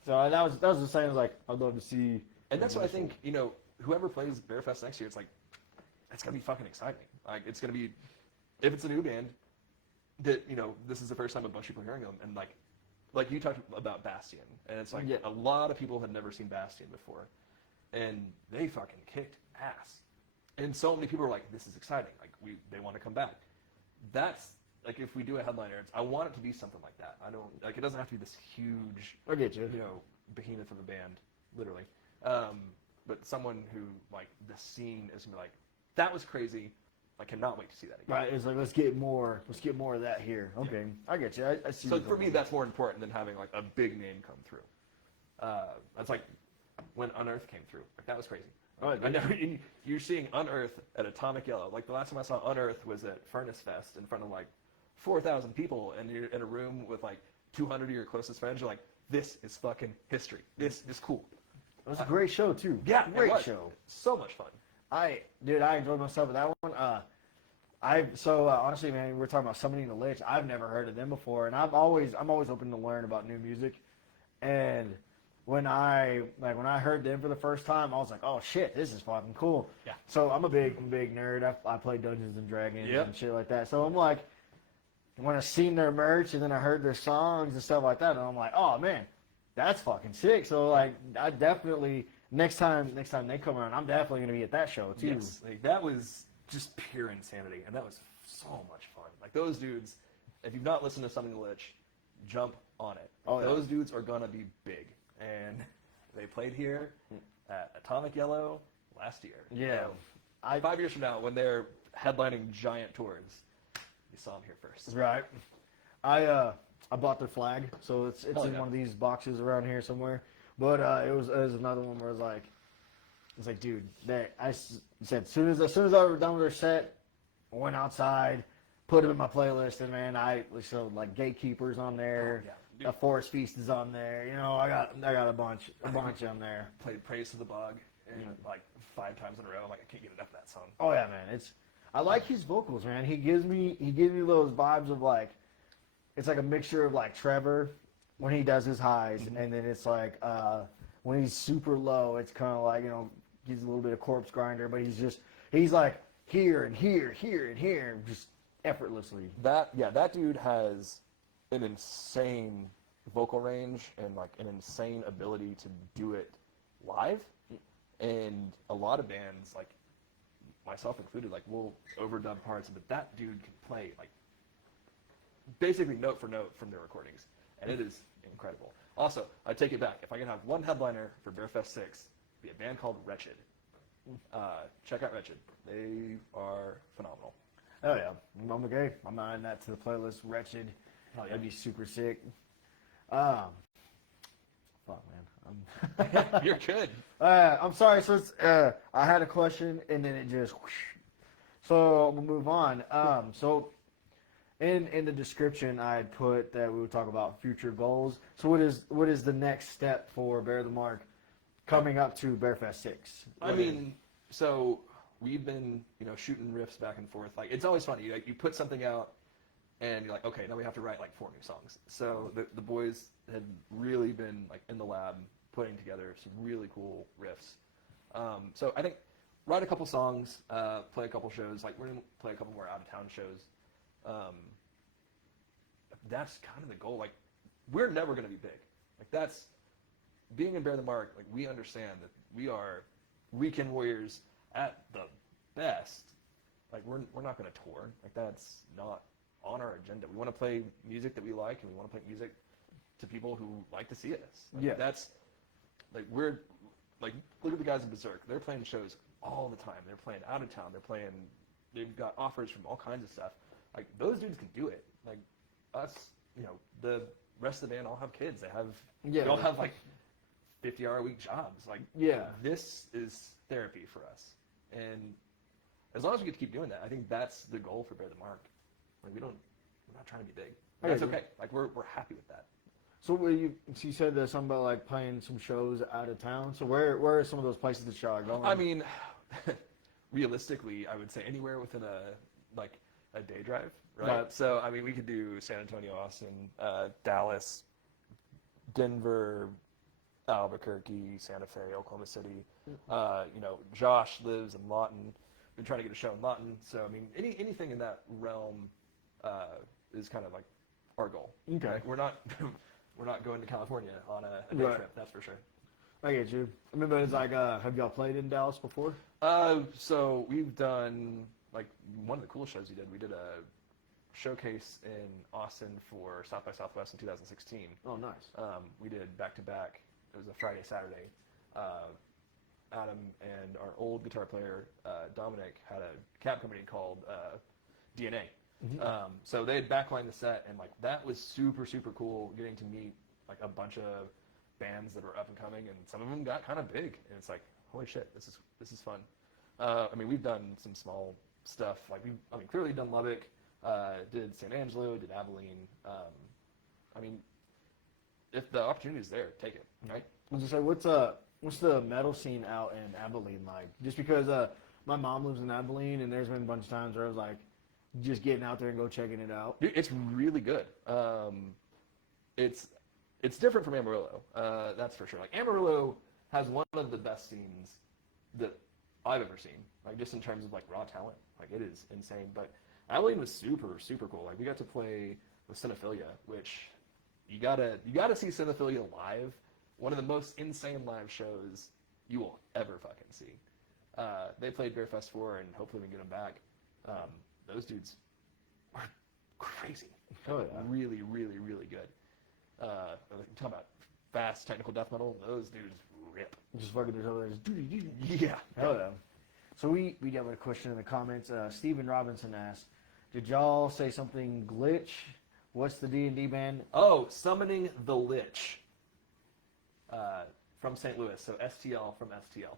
So that was the same as like, I'd love to see And that's what I think, you know, whoever plays Bearfest next year, it's like, it's going to be fucking exciting. Like, it's going to be, if it's a new band, that, you know, this is the first time a bunch of people are hearing them. And, like you talked about Bastion. And it's like, a lot of people had never seen Bastion before. And they fucking kicked ass. And so many people are like, this is exciting. Like, they want to come back. That's, like, if we do a headliner, I want it to be something like that. I don't, like, it doesn't have to be this huge, I get you. You know, behemoth of a band, literally. But someone who, like, the scene is going to be like, that was crazy. I cannot wait to see that again. Right, it's like, let's get more of that here. Okay, I get you. I see. So for me, that's more important than having, like, a big name come through. That's like when Unearth came through. Like, that was crazy. Right, I never, you're seeing Unearth at Atomic Yellow. Like, the last time I saw Unearth was at Furnace Fest in front of, like, 4,000 people, and you're in a room with, like, 200 of your closest friends. You're like, this is fucking history. This is cool. It was a great show, too. Yeah, great show. So much fun. I enjoyed myself with that one. Honestly, man, we're talking about Somebody in the Lich. I've never heard of them before, and I'm always open to learn about new music. And when I heard them for the first time, I was like, oh shit, this is fucking cool. Yeah. So I'm a big nerd. I play Dungeons and Dragons and shit like that. So I'm like, when I seen their merch and then I heard their songs and stuff like that, and I'm like, oh man, that's fucking sick. So like, I definitely next time they come around, I'm definitely gonna be at that show too. Yes, like, that was just pure insanity, and that was so much fun. Like, those dudes, if you've not listened to Something to Lich, jump on it. Those dudes are gonna be big, and they played here at Atomic Yellow last year. Yeah. 5 years from now, when they're headlining giant tours, you saw them here first. Right. I bought their flag, so it's in one of these boxes around here somewhere. But it was another one where it's like, dude, I said as soon as I was done with their set, I went outside, put them in my playlist, and man, I showed like Gatekeepers on there, a Forest Feast is on there. You know, I got a bunch on there. Played Praise to the Bug, and like 5 times in a row. I'm like, I can't get enough of that song. Oh yeah, man, I like his vocals, man. He gives me those vibes of like, it's like a mixture of like Trevor when he does his highs, and then it's like when he's super low, it's kind of like, you know, he's a little bit of Corpse Grinder, but he's like here and here and here, just effortlessly. That dude has an insane vocal range and like an insane ability to do it live. And a lot of bands, like myself included, like will overdub parts, but that dude can play like basically note for note from their recordings, and it is incredible. Also, I take it back. If I can have one headliner for Bearfest 6, be a band called Wretched. Check out Wretched. They are phenomenal. Oh yeah, I'm okay. I'm adding that to the playlist. Wretched. Oh, yeah. That'd be super sick. Fuck, man. You're good. I'm sorry. So I had a question, and then it just. Whoosh. So we'll move on. So in the description, I had put that we would talk about future goals. So what is the next step for Bear the Mark coming up to Bearfest 6? I mean, so we've been, you know, shooting riffs back and forth. Like, it's always funny. You put something out, and you're like, okay, now we have to write like 4 new songs. So the boys had really been like in the lab putting together some really cool riffs. So I think write a couple songs, play a couple shows. Like, we're gonna play a couple more out of town shows. That's kind of the goal. Like, we're never gonna be big. Like, that's being in Bear the Mark. Like, we understand that we are weekend warriors at the best. Like, we're not gonna tour. Like, that's not on our agenda. We want to play music that we like, and we want to play music to people who like to see us. Like, that's like, we're like, look at the guys in Berserk. They're playing shows all the time. They're playing out of town. They've got offers from all kinds of stuff. Like, those dudes can do it. Like, us, you know, the rest of the band all have kids. They all have like 50-hour-a-week jobs. Like, this is therapy for us. And as long as we get to keep doing that, I think that's the goal for Bear the Mark. Like, we're not trying to be big. That's okay. Like, we're happy with that. So you said there's something about like playing some shows out of town. So where are some of those places that y'all are going? I mean, realistically, I would say anywhere within a day drive, right? So I mean, we could do San Antonio, Austin, Dallas, Denver, Albuquerque, Santa Fe, Oklahoma City. Josh lives in Lawton. Been trying to get a show in Lawton. So I mean, anything in that realm is kind of like our goal. Okay. Like, we're not we're not going to California on a day trip. That's for sure. I get you. I mean, but it's like, have y'all played in Dallas before? So we've done like one of the cool shows we did. We did a showcase in Austin for South by Southwest in 2016. Oh, nice. We did back to back. It was a Friday, Saturday. Adam and our old guitar player Dominic had a cab company called DNA. Mm-hmm. So they had backlined the set, and like that was super cool. Getting to meet like a bunch of bands that were up and coming, and some of them got kind of big. And it's like, holy shit, this is fun. I mean, we've done some small stuff. Like we've clearly done Lubbock. Did San Angelo, did Abilene. I mean, if the opportunity is there, take it, right? I was just like, what's the metal scene out in Abilene like? Just because my mom lives in Abilene, and there's been a bunch of times where I was like, just getting out there and go checking it out. Dude, it's really good. It's different from Amarillo, that's for sure. Like Amarillo has one of the best scenes that I've ever seen. Like just in terms of like raw talent, like it is insane. But Abilene was super cool. Like we got to play with Cinephilia, which you gotta see Cinephilia live. One of the most insane live shows you will ever fucking see. They played Bear Fest 4, and hopefully we can get them back. Those dudes are crazy. Oh yeah. Really good. Talk about fast technical death metal. Those dudes rip. Just fucking there's over there. Yeah. Hell yeah. So we got a question in the comments. Steven Robinson asked, did y'all say something glitch? What's the D&D band? Oh, Summoning the Lich. From St. Louis, so STL from STL.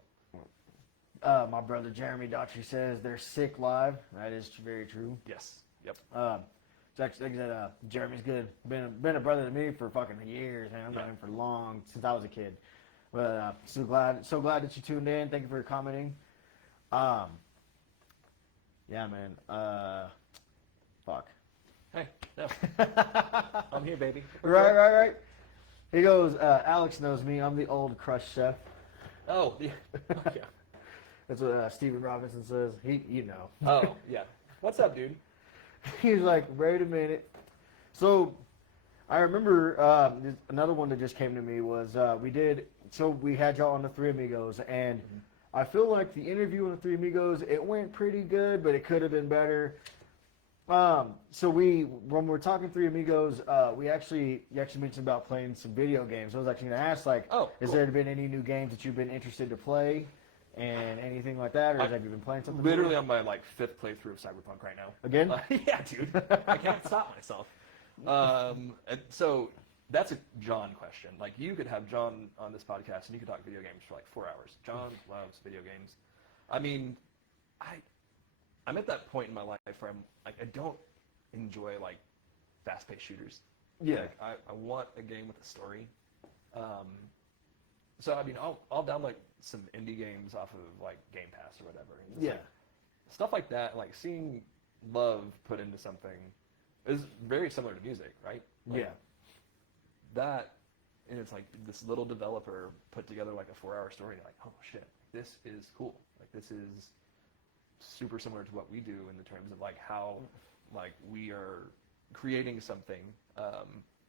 My brother Jeremy Daughtry says they're sick live. That is very true. Yes. Yep. It's actually, like I said, Jeremy's good. Been a brother to me for fucking years, man. I've known him for long, since I was a kid. But so glad that you tuned in. Thank you for commenting. Yeah, man. Fuck. Hey, no. I'm here, baby. Right. He goes, Alex knows me. I'm the old crush chef. Oh, yeah. Yeah. That's what Steven Robinson says. You know. Oh, yeah. What's up, dude? He's like, wait a minute. So, I remember another one that just came to me was we had y'all on the Three Amigos, and I feel like the interview on the Three Amigos, it went pretty good, but it could have been better. So when we're talking Three Amigos, you actually mentioned about playing some video games. I was actually going to ask, like, has there been any new games that you've been interested to play, and anything like that, or have you been playing something? Literally on my like 5th playthrough of Cyberpunk right now. Again? Yeah, dude. I can't stop myself. And so that's a John question. Like, you could have John on this podcast, and you could talk video games for like 4 hours. John loves video games. I mean, I'm at that point in my life where I'm like, I don't enjoy like fast-paced shooters. Yeah. Like, I want a game with a story. So I mean, I'll download some indie games off of like Game Pass or whatever. And Yeah. like, stuff like that, like seeing love put into something is very similar to music, right? Like, Yeah. That, and it's like this little developer put together like a 4-hour story. Like, oh shit, this is cool. Like, this is super similar to what we do in the terms of like how like we are creating something,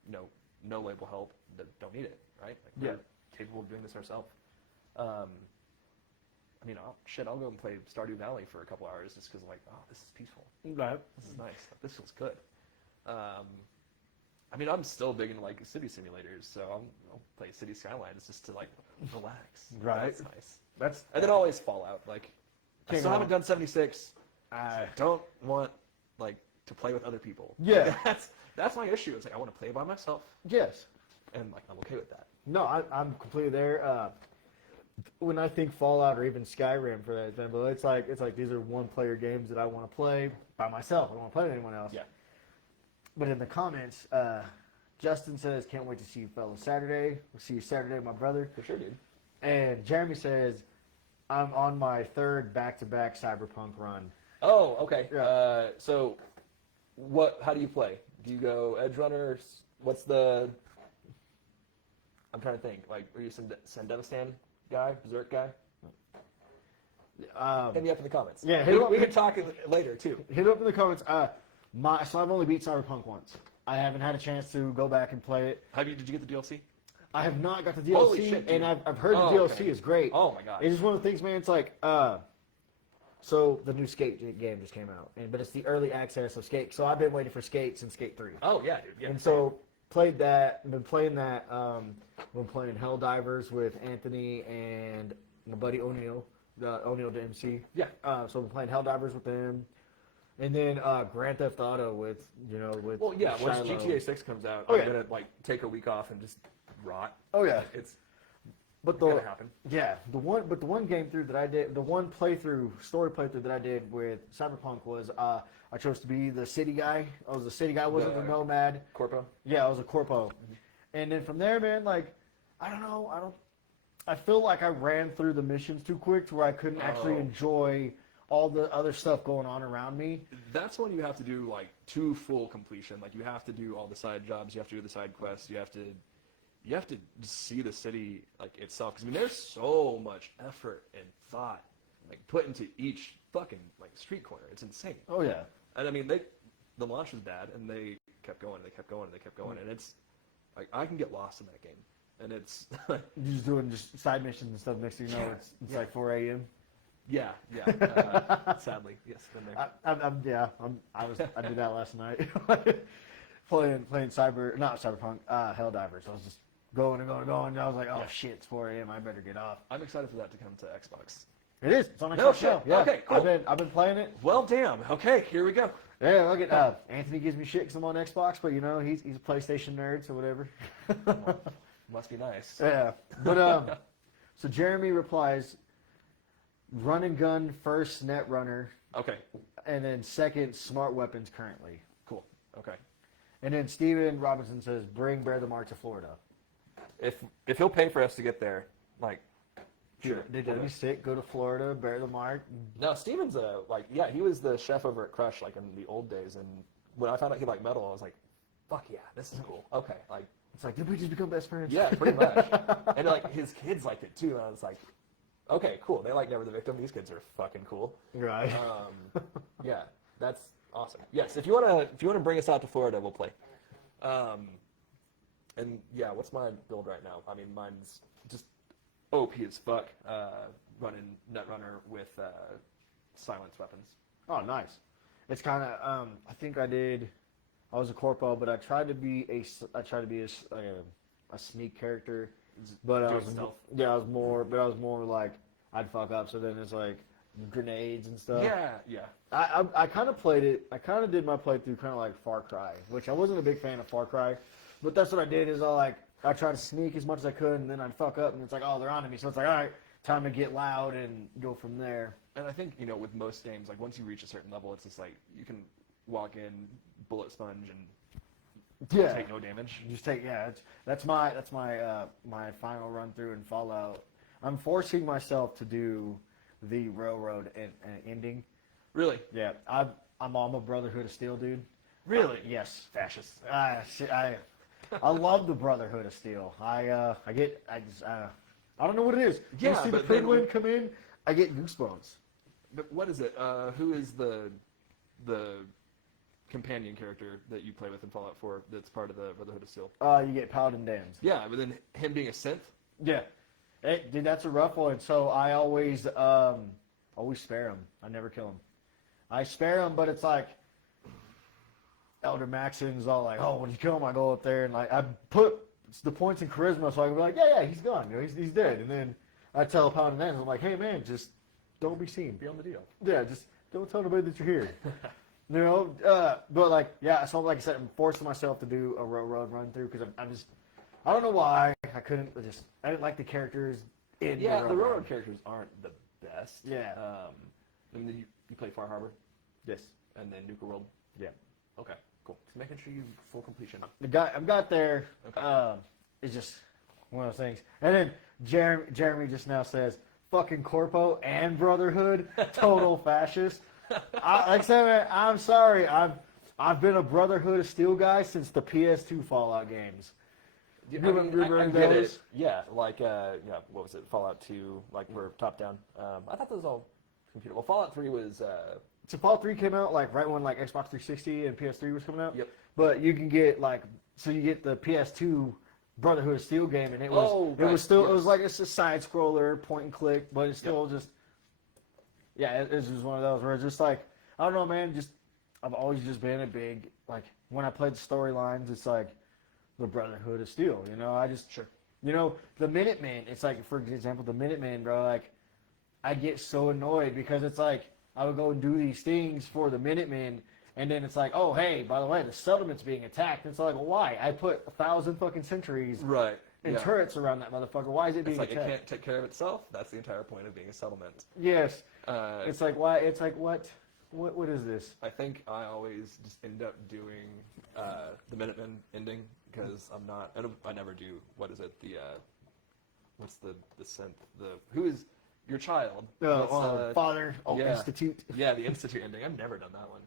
no label help, that don't need it, right? Like, Yeah. we're capable of doing this ourselves. I mean, I'll go and play Stardew Valley for a couple hours just because, like, oh, this is peaceful. Right. This is nice. Like, this feels good. I mean, I'm still big into, like, city simulators, so I'll play City Skylines just to, like, relax. Right. That's nice. And then always Fallout. Like, I still haven't done 76. I don't want, like, to play with other people. Yeah. Like, that's my issue. It's like, I want to play by myself. Yes. And, like, I'm okay with that. No, I'm completely there. When I think Fallout or even Skyrim for that example, it's like these are one-player games that I want to play by myself. I don't want to play with anyone else. Yeah. But in the comments, Justin says, "Can't wait to see you fellas Saturday. We'll see you Saturday, my brother." For sure, dude. And Jeremy says, "I'm on my 3rd back-to-back Cyberpunk run." Oh, okay. Yeah. So, how do you play? Do you go Edge Runner? What's the? I'm trying to think. Like, are you a Sandevistan guy? Berserk guy? Hit me up in the comments. Yeah, we can talk later, too. Hit up in the comments. So I've only beat Cyberpunk once. I haven't had a chance to go back and play it. Did you get the DLC? I have not got the DLC, Holy shit, and dude. I've heard the DLC is great. Oh, my God. It's just one of the things, man. It's like, so the new Skate game just came out, but it's the early access of Skate. So I've been waiting for Skate since Skate 3. Oh, yeah, dude. Yeah. And so played that. Been playing that. Been playing Helldivers with Anthony and my buddy O'Neill, O'Neill to MC. Yeah. So I've been playing Helldivers with them, and then Grand Theft Auto with Well, yeah. Once Shiloh. GTA 6 comes out, Oh, I'm yeah. gonna like take a week off and just rot. Oh yeah. It's But gonna happen. Yeah, the one game through that I did, the one story playthrough that I did with Cyberpunk was I chose to be the city guy. I was the city guy. I wasn't the nomad. Corpo. Yeah, I was a corpo. And then from there, man, like I feel like I ran through the missions too quick to where I couldn't actually enjoy all the other stuff going on around me. That's when you have to do like to full completion. Like you have to do all the side jobs. You have to do the side quests. You have to see the city like itself. Because I mean, there's so much effort and thought like put into each fucking like street corner. It's insane. Oh yeah. And I mean, the launch was bad, and they kept going, and they kept going, and they kept going, and it's like I can get lost in that game, and it's You're just doing side missions and stuff. Next thing you know, it's like 4 a.m. yeah. Sadly, yes. Been there. I did that last night. playing not Cyberpunk, Helldivers. I was just going and going and going. And I was like, oh shit, it's 4 a.m. I better get off. I'm excited for that to come to Xbox. It is. It's on Xbox. No shit. Now. Yeah. Okay, cool. I've been playing it. Well, damn. Okay, here we go. Yeah, look at Anthony gives me shit because I'm on Xbox, but he's a PlayStation nerd, so whatever. Must be nice. Yeah, but so Jeremy replies, run and gun first, net runner, Okay, and then second, smart weapons currently. cool. Okay. And then Steven Robinson says, bring Bear the Mark to Florida. If he'll pay for us to get there, like, sure. Did that'd be sick? Go to Florida, Bear the Mark. No, Steven's he was the chef over at Crush like in the old days, and when I found out he liked metal, I was like, fuck yeah, this is cool. Okay, like. It's like, did we just become best friends? Yeah, pretty much. And like his kids liked it too, and I was like, okay, cool. They like Never the Victim. These kids are fucking cool. Right. Yeah, that's awesome. Yes, if you wanna bring us out to Florida, we'll play. And yeah, what's my build right now? I mean, mine's just OP as fuck. Running Netrunner with silence weapons. Oh, nice. It's kind of I was a corpo, but I tried to be a sneak character, but I was more like I'd fuck up. So then it's like grenades and stuff. Yeah. I kind of played it. I kind of did my playthrough kind of like Far Cry, which I wasn't a big fan of Far Cry, but that's what I did. Is I tried to sneak as much as I could, and then I'd fuck up, and it's like, oh, they're onto me. So it's like, all right, time to get loud and go from there. And I think with most games, like once you reach a certain level, it's just like you can walk in, bullet sponge, and take no damage. Just take that's my my final run through in Fallout. I'm forcing myself to do the railroad ending. Really? Yeah, I'm a Brotherhood of Steel dude. Really? Yes. Fascist. I love the Brotherhood of Steel. I don't know what it is. Yeah, You see the but then- penguin come in, I get goosebumps. But what is it? Who is the companion character that you play with in Fallout 4 that's part of the Brotherhood of Steel? You get Paladin Dan's. Yeah, but then him being a synth? Yeah. Dude, that's a rough one. So I always spare him. I never kill him. I spare him, but it's like Elder Maxon's all like, oh, when you kill him, I go up there and like I put the points in charisma so I can be like, yeah, he's gone. He's dead. And then I tell Paladin Dan's, I'm like, hey man, just don't be seen. Be on the deal. Yeah, just don't tell nobody that you're here. But like, yeah, so like I said, I'm forcing myself to do a railroad run through because I don't know why I didn't like the characters in the railroad characters aren't the best. Yeah. I mean, you play Far Harbor? Yes. And then Nuka World? Yeah. Okay, cool. Just making sure you full completion. I've got there. Okay. It's just one of those things. And then Jeremy just now says, fucking Corpo and Brotherhood, total fascist. Like I said, man, I'm sorry. I've been a Brotherhood of Steel guy since the PS2 Fallout games. Yeah, You remember those? Yeah, like what was it? Fallout 2, like we're top down. I thought those all computer. Well, Fallout 3 was. So Fallout 3 came out like right when like Xbox 360 and PS3 was coming out. Yep. But you can get like you get the PS2 Brotherhood of Steel game, and it was it was like it's a side scroller, point and click, but it's still just it's just one of those where it's just like I don't know, man. Just I've always just been a big like when I played the storylines, it's like the Brotherhood of Steel. You know, I just you know the Minutemen. It's like for example the Minutemen, bro. Like I get so annoyed because it's like I would go and do these things for the Minutemen. And then it's like, oh, hey, by the way, the settlement's being attacked. It's like, well, why? I put 1,000 fucking sentries and turrets around that motherfucker. Why is it being attacked? It's like it can't take care of itself. That's the entire point of being a settlement. Yes. It's like, why? It's like, what? What is this? I think I always just end up doing the Minutemen ending because I'm not. I never do. What is it? What's the synth? Who is your child? Father. Institute. Yeah, the Institute ending. I've never done that one.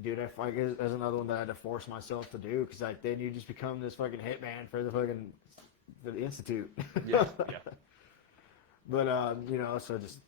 Dude, I like that's another one that I had to force myself to do because like then you just become this fucking hitman for the Institute. Yeah. But you know, so just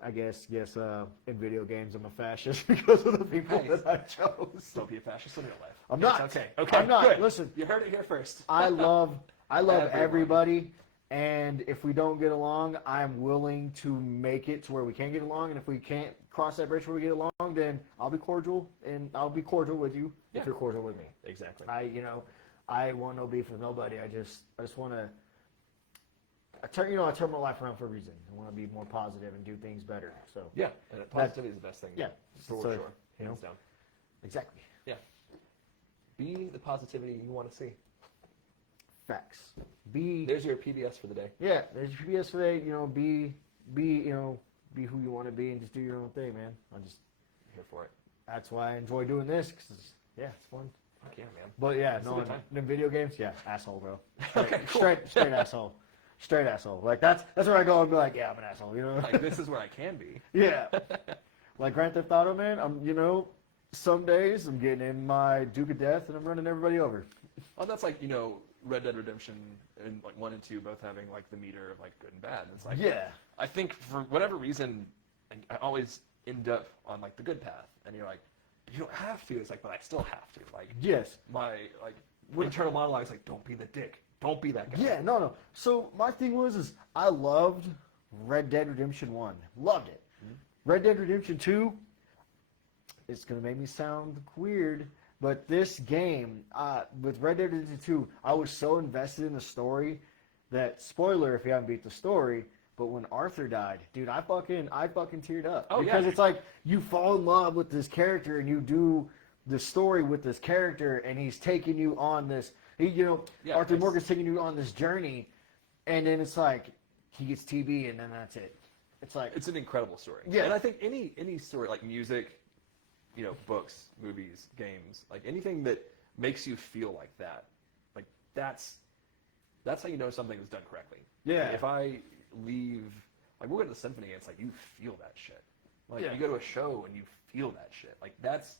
I guess in video games I'm a fascist because of the people that I chose. Don't be a fascist in real life. I'm not. Okay. I'm not. Good. Listen, you heard it here first. I love everybody. And if we don't get along, I'm willing to make it to where we can get along. And if we can't cross that bridge where we get along, then I'll be cordial, and I'll be cordial with you if you're cordial with me. Exactly. I want no beef with nobody. I just want to. I turn my life around for a reason. I want to be more positive and do things better. So yeah, and positivity is the best thing. Yeah, for sure. Hands down. Exactly. Yeah. Be the positivity you want to see. Facts. There's your PBS for the day. Yeah, there's your PBS for the day. You know, be who you want to be and just do your own thing, man. I'm just here for it. That's why I enjoy doing this because it's fun. Fuck yeah, man. But yeah, in video games, asshole, bro. Okay, cool. Straight asshole. Straight asshole. Like that's where I go and be like, yeah, I'm an asshole. You know, like this is where I can be. Yeah. Like Grand Theft Auto, man. Some days I'm getting in my Duke of Death and I'm running everybody over. Oh, that's like Red Dead Redemption and like 1 and 2 both having like the meter of like good and bad. It's like I think for whatever reason I always end up on like the good path, and you're like you don't have to. It's like but I still have to. Like my like internal monologue is like don't be the dick, don't be that guy. Yeah, no. So my thing was I loved Red Dead Redemption 1, loved it. Mm-hmm. Red Dead Redemption 2. It's gonna make me sound weird. But this game, with Red Dead Redemption 2, I was so invested in the story that, spoiler if you haven't beat the story, but when Arthur died, dude, I fucking teared up. Oh, because it's like you fall in love with this character and you do the story with this character and he's taking you on this, Arthur Morgan's taking you on this journey and then it's like he gets TB and then that's it. It's like... It's an incredible story. Yeah. And I think any story, like music... books, movies, games, like anything that makes you feel like that, like that's how you know something was done correctly. Yeah. Like if I leave, like we'll go to the symphony, and it's like you feel that shit. Like you go to a show and you feel that shit. Like that's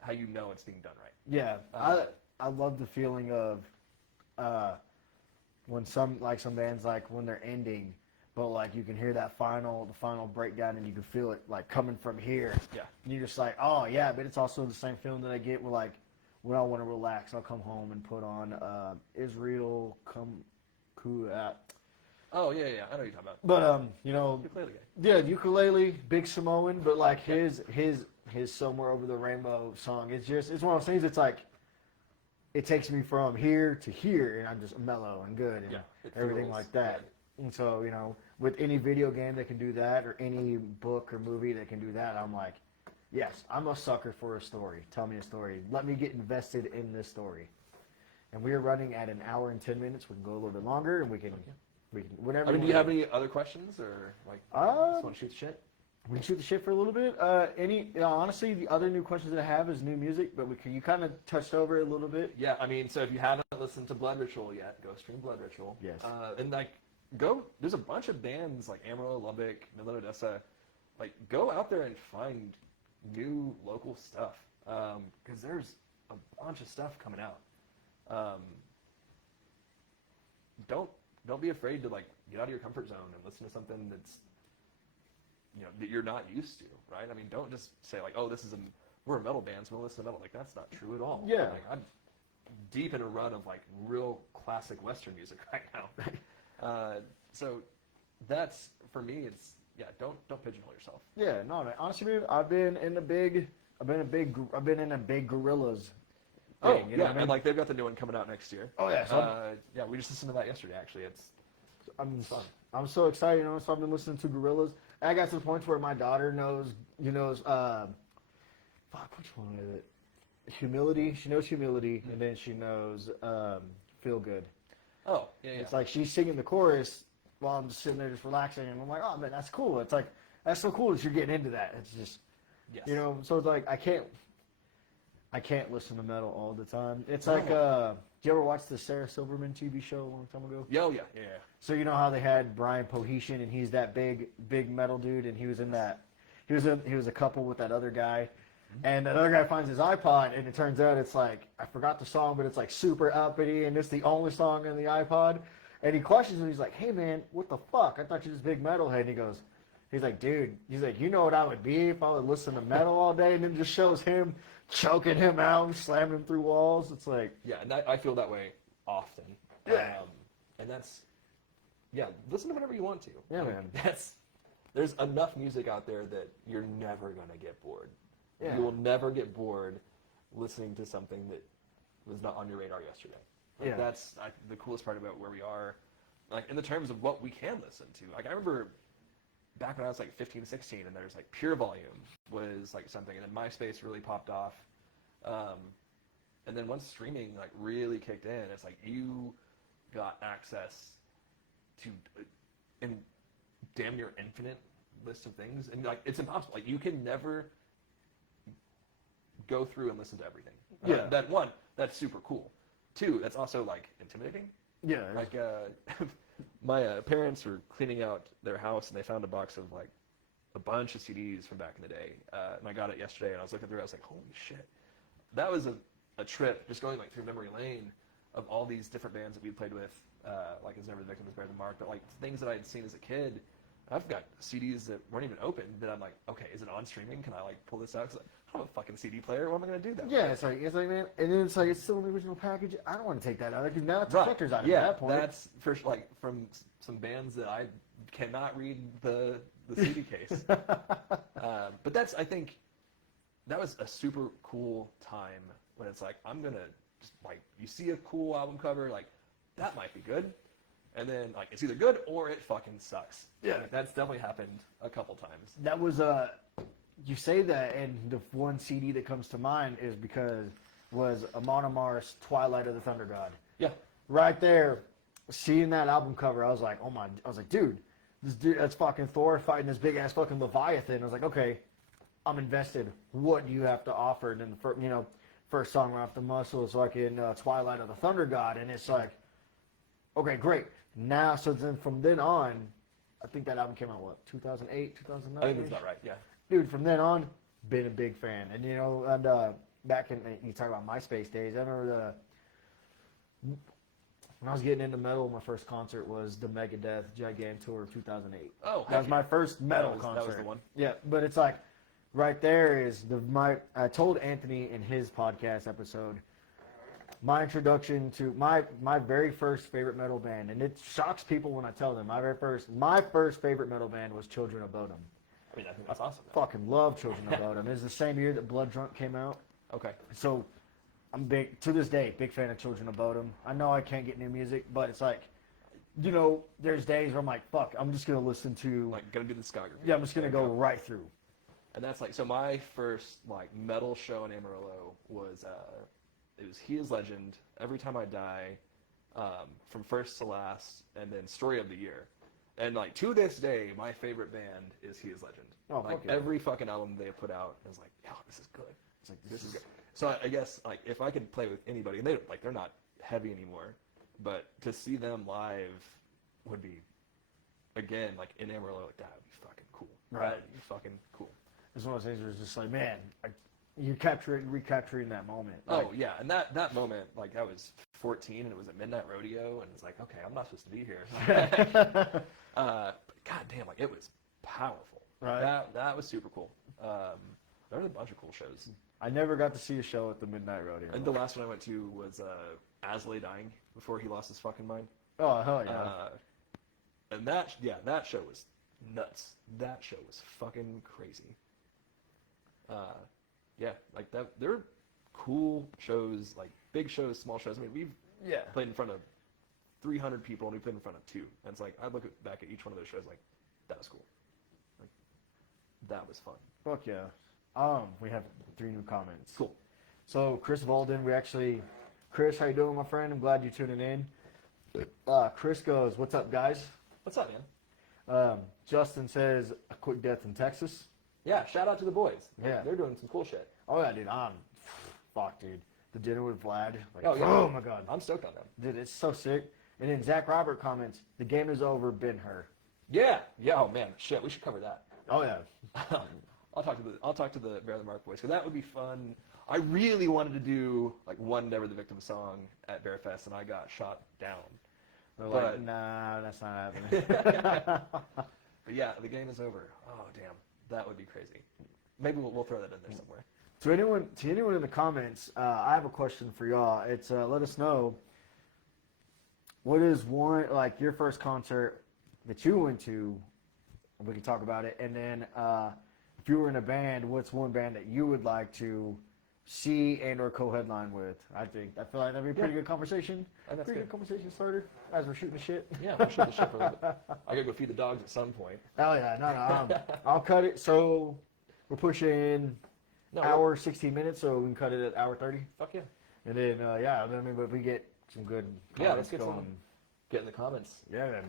how you know it's being done right. Yeah. I love the feeling of when some bands like when they're ending. But like you can hear the final breakdown, and you can feel it like coming from here. Yeah. And you're just like, oh yeah, but it's also the same feeling that I get when when I want to relax, I'll come home and put on Israel Come Cool. Oh yeah, I know what you're talking about. But ukulele guy. Yeah, ukulele, big Samoan, but like his Somewhere Over the Rainbow song, it's one of those things. It's like it takes me from here to here, and I'm just mellow and good and everything like that. Good. And so with any video game that can do that, or any book or movie that can do that, I'm like, yes, I'm a sucker for a story. Tell me a story. Let me get invested in this story. And we are running at an hour and 10 minutes. We can go a little bit longer, and we can whatever. I mean, do you have any other questions, or like just want to shoot the shit? We can shoot the shit for a little bit. Honestly, the other new questions that I have is new music, but you kind of touched over it a little bit. Yeah, I mean, so if you haven't listened to Blood Ritual yet, go stream Blood Ritual. Yes. And there's a bunch of bands like Amarillo, Lubbock, Midland, Odessa. Like, go out there and find new local stuff, because there's a bunch of stuff coming out. don't be afraid to like get out of your comfort zone and listen to something that's that you're not used to, right? I mean, don't just say like, oh, we're a metal band, so we'll listen to metal. Like that's not true at all. Yeah. Like, I'm deep in a run of like real classic Western music right now. So that's for me. It's don't pigeonhole yourself. Yeah, no, man. Honestly, dude, I've been in a big Gorillas. Thing, you know what I mean? And like they've got the new one coming out next year. Oh yeah, so we just listened to that yesterday. Actually, it's fun. I'm so excited, so I've been listening to Gorillas. And I got to the point where my daughter knows, fuck, which one is it? Humility. She knows Humility, and then she knows Feel Good. Oh, yeah. It's like she's singing the chorus while I'm just sitting there just relaxing, and I'm like, oh man, that's cool. It's like that's so cool that you're getting into that. It's just, yes. So it's like I can't listen to metal all the time. It's like, do you ever watch the Sarah Silverman TV show a long time ago? Yeah. So you know how they had Brian Pohesian, and he's that big metal dude, and he was in that. He was a couple with that other guy, and that other guy finds his iPod, and it turns out it's like, I forgot the song, but it's like super uppity, and it's the only song in the iPod. And he questions him. He's like, "Hey man, what the fuck? I thought you was this big metalhead." And he's like, "Dude," he's like, "You know what I would be if I would listen to metal all day?" And then just shows him choking him out and slamming him through walls. It's like, and I feel that way often. Yeah. And that's, listen to whatever you want to. Yeah, man. There's enough music out there that you're never gonna get bored. Yeah. You will never get bored listening to something that was not on your radar yesterday. Like, that's the coolest part about where we are, like in the terms of what we can listen to. Like I remember back when I was like 15, 16, and there's like Pure Volume was like something, and then MySpace really popped off. And then once streaming like really kicked in, it's like you got access to and damn near infinite list of things, and like it's impossible. Like you can never go through and listen to everything. That's super cool. Two, that's also like intimidating. yeah, Like my parents were cleaning out their house, and they found a box of like a bunch of CDs from back in the day, and I got it yesterday, and I was looking through it, I was like, holy shit, that was a trip just going like through memory lane of all these different bands that we played with, like Is Never the Victim Is Better Than Mark, but like things that I had seen as a kid. I've got CDs that weren't even open that I'm like, okay, is it on streaming? Can I like pull this out? 'Cause I don't have a fucking CD player. What am I gonna do that? yeah. It's like man, and then it's like it's still in the original package. I don't want to take that out because now it's a collector's item at that point. That's for like from some bands that I cannot read the CD case. But that's, I think, that was a super cool time when it's like, I'm gonna just like, you see a cool album cover, like that might be good, and then like it's either good or it fucking sucks. Yeah. Like, that's definitely happened a couple times. That was you say that, and the one CD that comes to mind is because was Amon Amarth's Twilight of the Thunder God. Yeah. Right there, seeing that album cover, I was like, dude, this dude, that's fucking Thor fighting this big ass fucking Leviathan. I was like, okay, I'm invested. What do you have to offer? And then the first song right off the muscle is fucking Twilight of the Thunder God, and it's like, okay, great. Now, so then from then on, I think that album came out, 2008, 2009? I think that's about right, yeah. Dude, from then on, been a big fan. And, back in, you talk about MySpace days, I remember when I was getting into metal, my first concert was the Megadeth Gigantour of 2008. Oh, that was my first metal concert. That was the one. Yeah, but it's like, right there is I told Anthony in his podcast episode, my introduction to my very first favorite metal band, and it shocks people when I tell them, my first favorite metal band was Children of Bodom. I mean, I think that's awesome. Fucking love Children of Bodom. It was the same year that Blood Drunk came out. Okay. So, I'm to this day, big fan of Children of Bodom. I know I can't get new music, but it's like, there's days where I'm like, fuck, I'm just going to listen to... Like, gonna do the discography. Yeah, I'm just going to go right through. And that's like, so my first, like, metal show in Amarillo was, it was He Is Legend, Every Time I Die, from first to last, and then Story of the Year. And, like, to this day, my favorite band is He Is Legend. Oh, like, yeah. Every fucking album they put out is like, oh, this is good. It's like, this is good. So I guess, like, if I could play with anybody, and they're not heavy anymore, but to see them live would be, again, like, in Amarillo, like, that would be fucking cool. Right. That would be fucking cool. It's one of those things where it's just like, man, You're recapturing that moment. Oh yeah, and that moment, like I was 14 and it was a midnight rodeo, and it's like, okay, I'm not supposed to be here. But god damn, like it was powerful. Right. That was super cool. There was a bunch of cool shows. I never got to see a show at the Midnight Rodeo. And the last one I went to was Asley dying before he lost his fucking mind. Oh hell yeah! And that show was nuts. That show was fucking crazy. Yeah, like that. They're cool shows, like big shows, small shows. I mean, we've played in front of 300 people, and we played in front of 2. And it's like I look back at each one of those shows, like that was cool. Like that was fun. Fuck yeah. We have 3 new comments. Cool. So Chris Valden, Chris, how you doing, my friend? I'm glad you're tuning in. Chris goes, "What's up, guys?" What's up, man? Justin says, "A quick death in Texas." Yeah, shout out to the boys. Yeah. They're doing some cool shit. Oh yeah, dude. Fuck, dude. The dinner with Vlad. Like, Oh, yeah. Oh my god. I'm stoked on them. Dude, it's so sick. And then Zach Robert comments, "The game is over. Been her." Yeah. Oh man, shit. We should cover that. Oh yeah. I'll talk to the Bear the Mark boys because that would be fun. I really wanted to do like one Never the Victim song at Bearfest, and I got shot down. They're But- like, "Nah, that's not happening." But yeah, the game is over. Oh damn, that would be crazy. Maybe we'll throw that in there somewhere. To anyone in the comments, I have a question for y'all. It's let us know what is your first concert that you went to. We can talk about it, and then if you were in a band, what's one band that you would like to see and or co-headline with? I feel like that'd be a pretty good conversation. And that's Pretty good. good conversation starter as we're shooting the shit. Yeah, we'll shoot the shit for a little bit. I gotta go feed the dogs at some point. Oh yeah, no. I'll cut it. So we're pushing hour 16 minutes, so we can cut it at hour 30. Fuck yeah. And then but if we get some good Yeah, let's get going. some. Get in the comments. Yeah, man.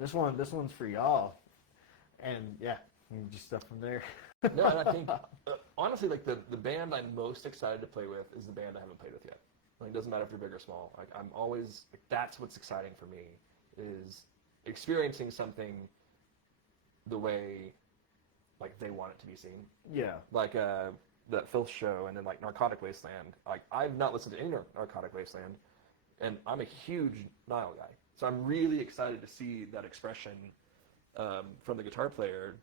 This one's for y'all. And yeah, we can just stuff from there. No, and I think honestly, like the band I'm most excited to play with is the band I haven't played with yet. Like, it doesn't matter if you're big or small. Like, I'm always like, that's what's exciting for me is experiencing something the way like they want it to be seen. Yeah. Like that Filth show, and then like Narcotic Wasteland. Like, I've not listened to any Narcotic Wasteland, and I'm a huge Nile guy, so I'm really excited to see that expression from the guitar player.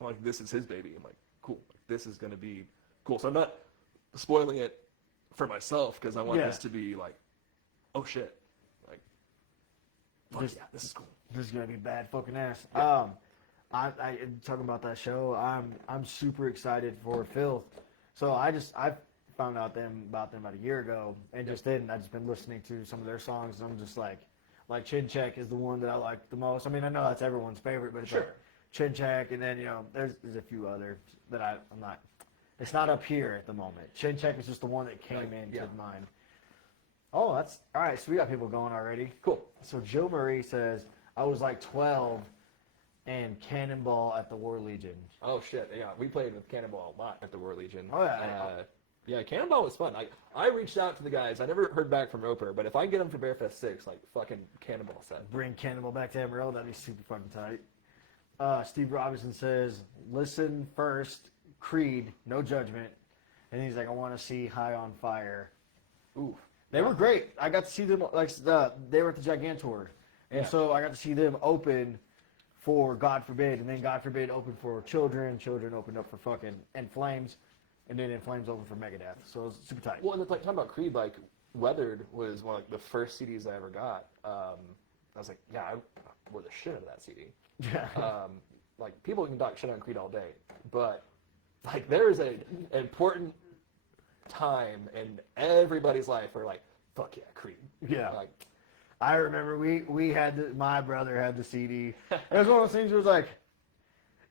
I'm like, this is his baby. I'm like, cool. This is going to be cool. So I'm not spoiling it for myself because I want this to be like, oh shit, like, fuck yeah, this is cool. This is gonna be bad fucking ass. Yeah. I talking about that show. I'm super excited for Filth. So I found out about them about a year ago, and just didn't. I just been listening to some of their songs, and I'm just like Chin Check is the one that I like the most. I mean, I know that's everyone's favorite, but it's like Chin Check, and then there's a few others that I'm not. It's not up here at the moment. Chin Check is just the one that came into mind. Oh, that's all right. So we got people going already. Cool. So Joe Murray says, "I was like 12 and Cannonball at the War Legion." Oh shit, yeah, we played with Cannonball a lot at the War Legion. Oh yeah. Yeah, Cannonball was fun. I reached out to the guys. I never heard back from Roper, but if I get them for Bearfest 6, like fucking Cannonball set. Bring Cannonball back to Amarillo. That'd be super fucking tight. Steve Robinson says, "Listen first, Creed, no judgment." And he's like, "I want to see High on Fire." Ooh. They were great. I got to see them, they were at the Gigantour. And so I got to see them open for God Forbid, and then God Forbid opened for Children. Children opened up for fucking In Flames, and then In Flames opened for Megadeth. So it was super tight. Well, and like talking about Creed, like Weathered was one of like, the first CDs I ever got. I was like, yeah, I wore the shit out of that CD. Like people can talk shit on Creed all day, but like there is an important time in everybody's life where like, fuck yeah, Creed. Yeah. Like, I remember we had my brother had the CD. It was one of those things where it was like,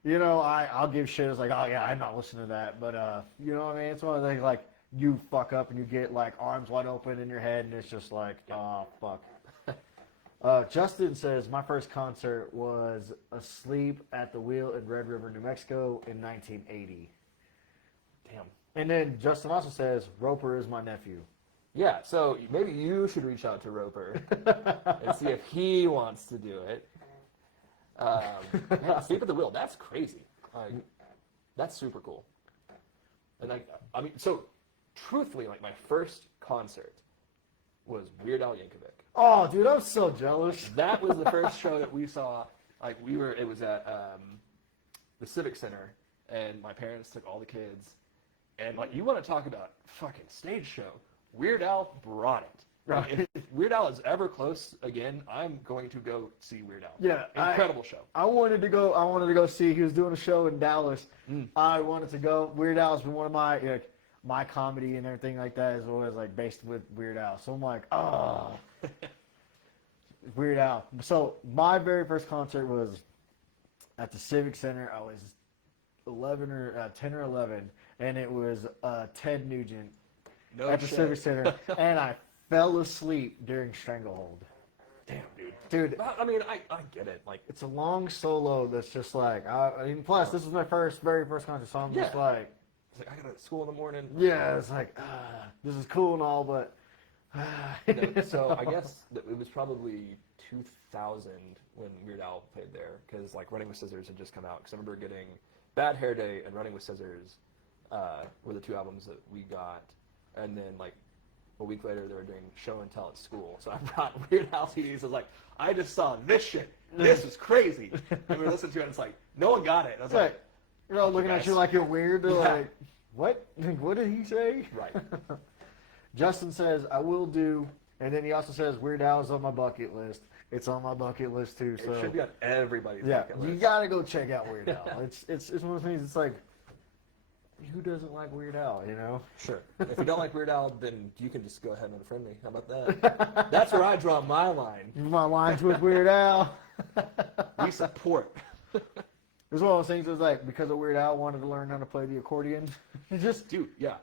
I'll give shit. It's like, oh yeah, I'm not listening to that. But you know what I mean? It's one of the things like you fuck up and you get like arms wide open in your head, and it's just like, oh fuck. Justin says, "My first concert was Asleep at the Wheel in Red River, New Mexico in 1980. damn. And then Justin also says, "Roper is my nephew." Yeah, so maybe you should reach out to Roper and see if he wants to do it. Man, Sleep at the Wheel, that's crazy. Like, that's super cool. And I mean, so truthfully, like my first concert was Weird Al Yankovic. Oh, dude, I'm so jealous. That was the first show that we saw. Like it was at the Civic Center, and my parents took all the kids. And like, you want to talk about fucking stage show? Weird Al brought it. Right. If Weird Al is ever close again, I'm going to go see Weird Al. Yeah, incredible show. I wanted to go see. He was doing a show in Dallas. I wanted to go. Weird Al's been one of my comedy and everything like that is always like based with Weird Al. So I'm like, oh, Weird Al. So my very first concert was at the Civic Center. I was 10 or 11, and it was Ted Nugent at the Civic Center, and I fell asleep during Stranglehold. Damn, dude. I mean, I get it. Like, it's a long solo that's just like, I mean, plus this was my very first concert, so I'm just like, it's like, I got to school in the morning. Yeah, it's like, this is cool and all, but. So I guess it was probably 2000 when Weird Al played there, because like Running with Scissors had just come out. Because I remember getting Bad Hair Day and Running with Scissors were the two albums that we got, and then like a week later they were doing Show and Tell at school. So I brought Weird Al CDs. I was like, I just saw this shit. This is crazy. And we were listening to it, and it's like, no one got it. And I was like, you're all looking at you like you're weird. They're like, what? What did he say? Right. Justin says, I will do, and then he also says, Weird Al is on my bucket list. It's on my bucket list too. So it should be on everybody's bucket list. You gotta go check out Weird Al. It's one of those things. It's like, who doesn't like Weird Al? You know. Sure. If you don't like Weird Al, then you can just go ahead and unfriend me. How about that? That's where I draw my line. My line's with Weird Al. We support. It was one of those things. It was like, because of Weird Al, wanted to learn how to play the accordion. Just dude, yeah.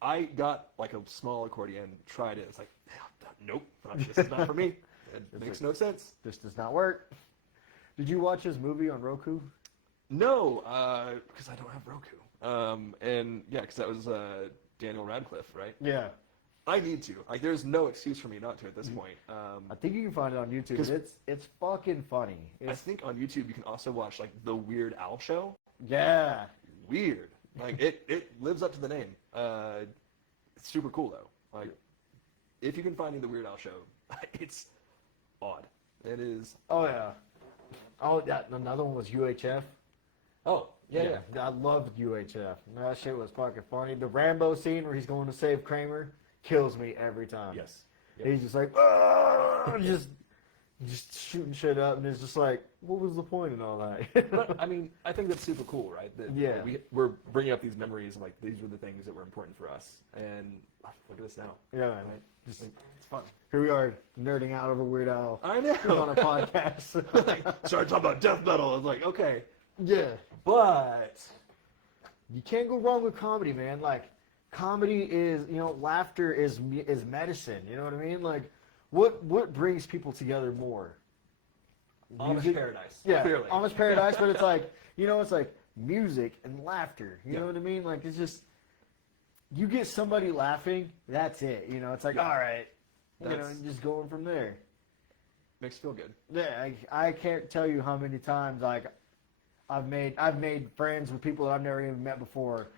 I got like a small accordion, tried it. It's like, nope, this is not for me. It makes no sense. This does not work. Did you watch his movie on Roku? No, because I don't have Roku. And yeah, because that was Daniel Radcliffe, right? Yeah. I need to. Like, there's no excuse for me not to at this point. I think you can find it on YouTube. It's fucking funny. I think on YouTube you can also watch like the Weird Al Show. Yeah. Weird. Like it lives up to the name. It's super cool though. Like, if you can find the Weird Al Show, it's odd. It is. Oh yeah. Oh, another one was UHF. Oh yeah. I loved UHF. That shit was fucking funny. The Rambo scene where he's going to save Kramer kills me every time. Yes. Yep. He's just like, just shooting shit up, and it's just like, what was the point in all that? But I mean, I think that's super cool, right? That, like, we're bringing up these memories, and like these were the things that were important for us. And look at this now. Yeah, man. Just it's fun. Here we are nerding out over Weird Al. I know. On a podcast. Like, started talking about death metal. I was like, okay. Yeah. But you can't go wrong with comedy, man. Like, comedy is, laughter is medicine. You know what I mean? Like, what brings people together more? Amish paradise. Yeah, clearly. Amish paradise, but it's like, it's like music and laughter. You know what I mean? Like, it's just, you get somebody laughing, that's it. It's like, all right, just going from there. Makes you feel good. Yeah, I can't tell you how many times, like, I've made friends with people that I've never even met before,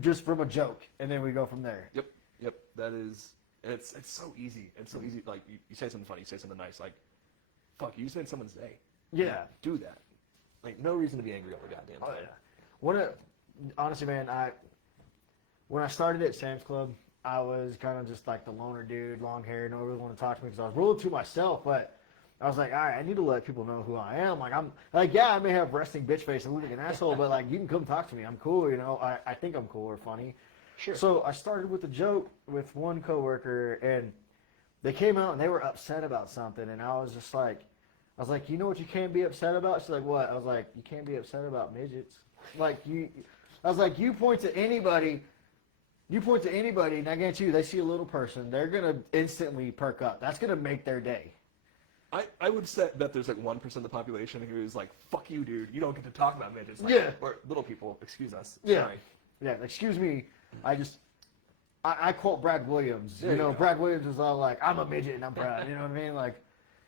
just from a joke, and then we go from there. Yep. That is. It's so easy. It's so easy. Like, you say something funny, you say something nice. Like, fuck, you just made someone's day. Yeah. Do that. Like, no reason to be angry over goddamn thing. Oh, yeah. Honestly, man, when I started at Sam's Club, I was kind of just like the loner dude, long hair, nobody really wanted to talk to me because I was really to myself, but I was like, all right, I need to let people know who I am. Like, I may have resting bitch face and look like an asshole, but like, you can come talk to me. I'm cool, I think I'm cool or funny. Sure. So I started with a joke with one coworker, and they came out and they were upset about something, and I was like, you know what you can't be upset about? She's like, what? I was like, you can't be upset about midgets. I was like, you point to anybody, and I guarantee you, they see a little person, they're gonna instantly perk up. That's gonna make their day. I would bet there's like 1% of the population who's like, fuck you, dude. You don't get to talk about midgets. Like, yeah. Or little people, excuse us. Yeah. Sorry. Yeah, excuse me. I quote Brad Williams. There Brad Williams is all like, I'm a midget and I'm proud. You know what I mean? Like,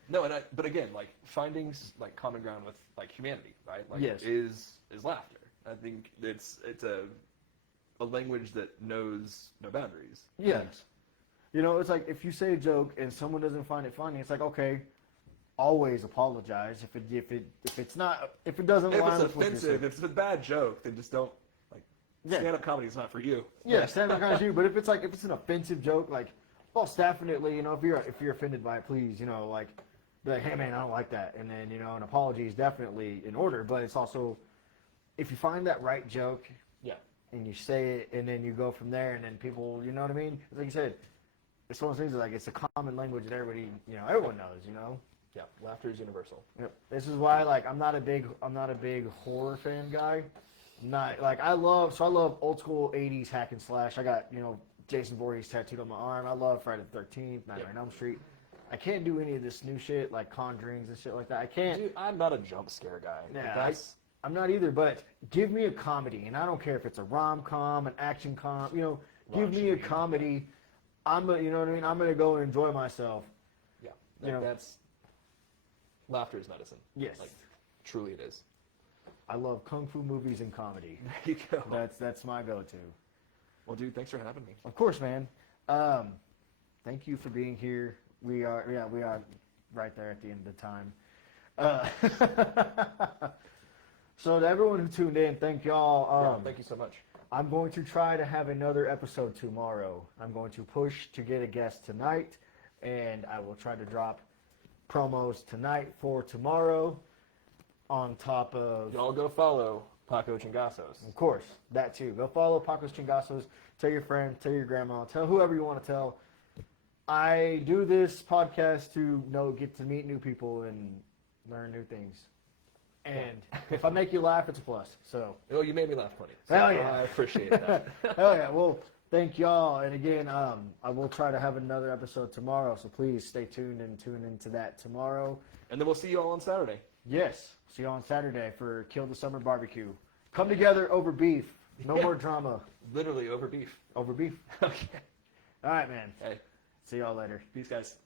no, but again, like, finding like common ground with like humanity, right? Like, yes. is laughter. I think it's a a language that knows no boundaries. Yes. You know, it's like if you say a joke and someone doesn't find it funny, it's like, okay, always apologize if it doesn't If line it's with what you're saying. offensive, if it's a bad joke, then just don't stand-up comedy is not for you. Yeah, stand-up comedy is you. But if it's an offensive joke, like, well, definitely, you know, if you're offended by it, please, you know, like, be like, hey man, I don't like that, and then, you know, an apology is definitely in order. But it's also, if you find that right joke, and you say it, and then you go from there, and then people, you know what I mean? Like you said, it's one of those things that, like, it's a common language that everybody, you know, everyone knows, you know. Yeah, laughter is universal. Yep. This is why, like, I'm not a big horror fan guy. Not like I love old school '80s hack and slash. I got, you know, Jason Voorhees tattooed on my arm. I love Friday the 13th, Nightmare on Elm Street. I can't do any of this new shit like Conjurings and shit like that. I can't. Dude, I'm not a jump scare guy. Yeah, I'm not either. But give me a comedy, and I don't care if it's a rom-com, an action you know, give me a comedy. You know what I mean? I'm gonna go and enjoy myself. Yeah, you know, that's laughter is medicine. Yes, like truly it is. I love kung fu movies and comedy. There you go. That's my go-to. Well, dude, thanks for having me. Of course, man. Thank you for being here. We are right there at the end of the time. So to everyone who tuned in, thank y'all. Thank you so much. I'm going to try to have another episode tomorrow. I'm going to push to get a guest tonight, and I will try to drop promos tonight for tomorrow. On top of... Y'all go follow Paco Chingasos. Of course, that too. Go follow Paco's Chingasos. Tell your friend, tell your grandma, tell whoever you want to tell. I do this podcast to get to meet new people and learn new things. And if I make you laugh, it's a plus. So. Oh, you made me laugh plenty. So Hell yeah. I appreciate that. Hell yeah. Well, thank y'all. And again, I will try to have another episode tomorrow. So please stay tuned and tune into that tomorrow. And then we'll see you all on Saturday. Yes. See you on Saturday for Kill the Summer Barbecue. Come together over beef. No more drama. Literally over beef. Over beef. Okay. All right, man. Hey. See y'all later. Peace, guys.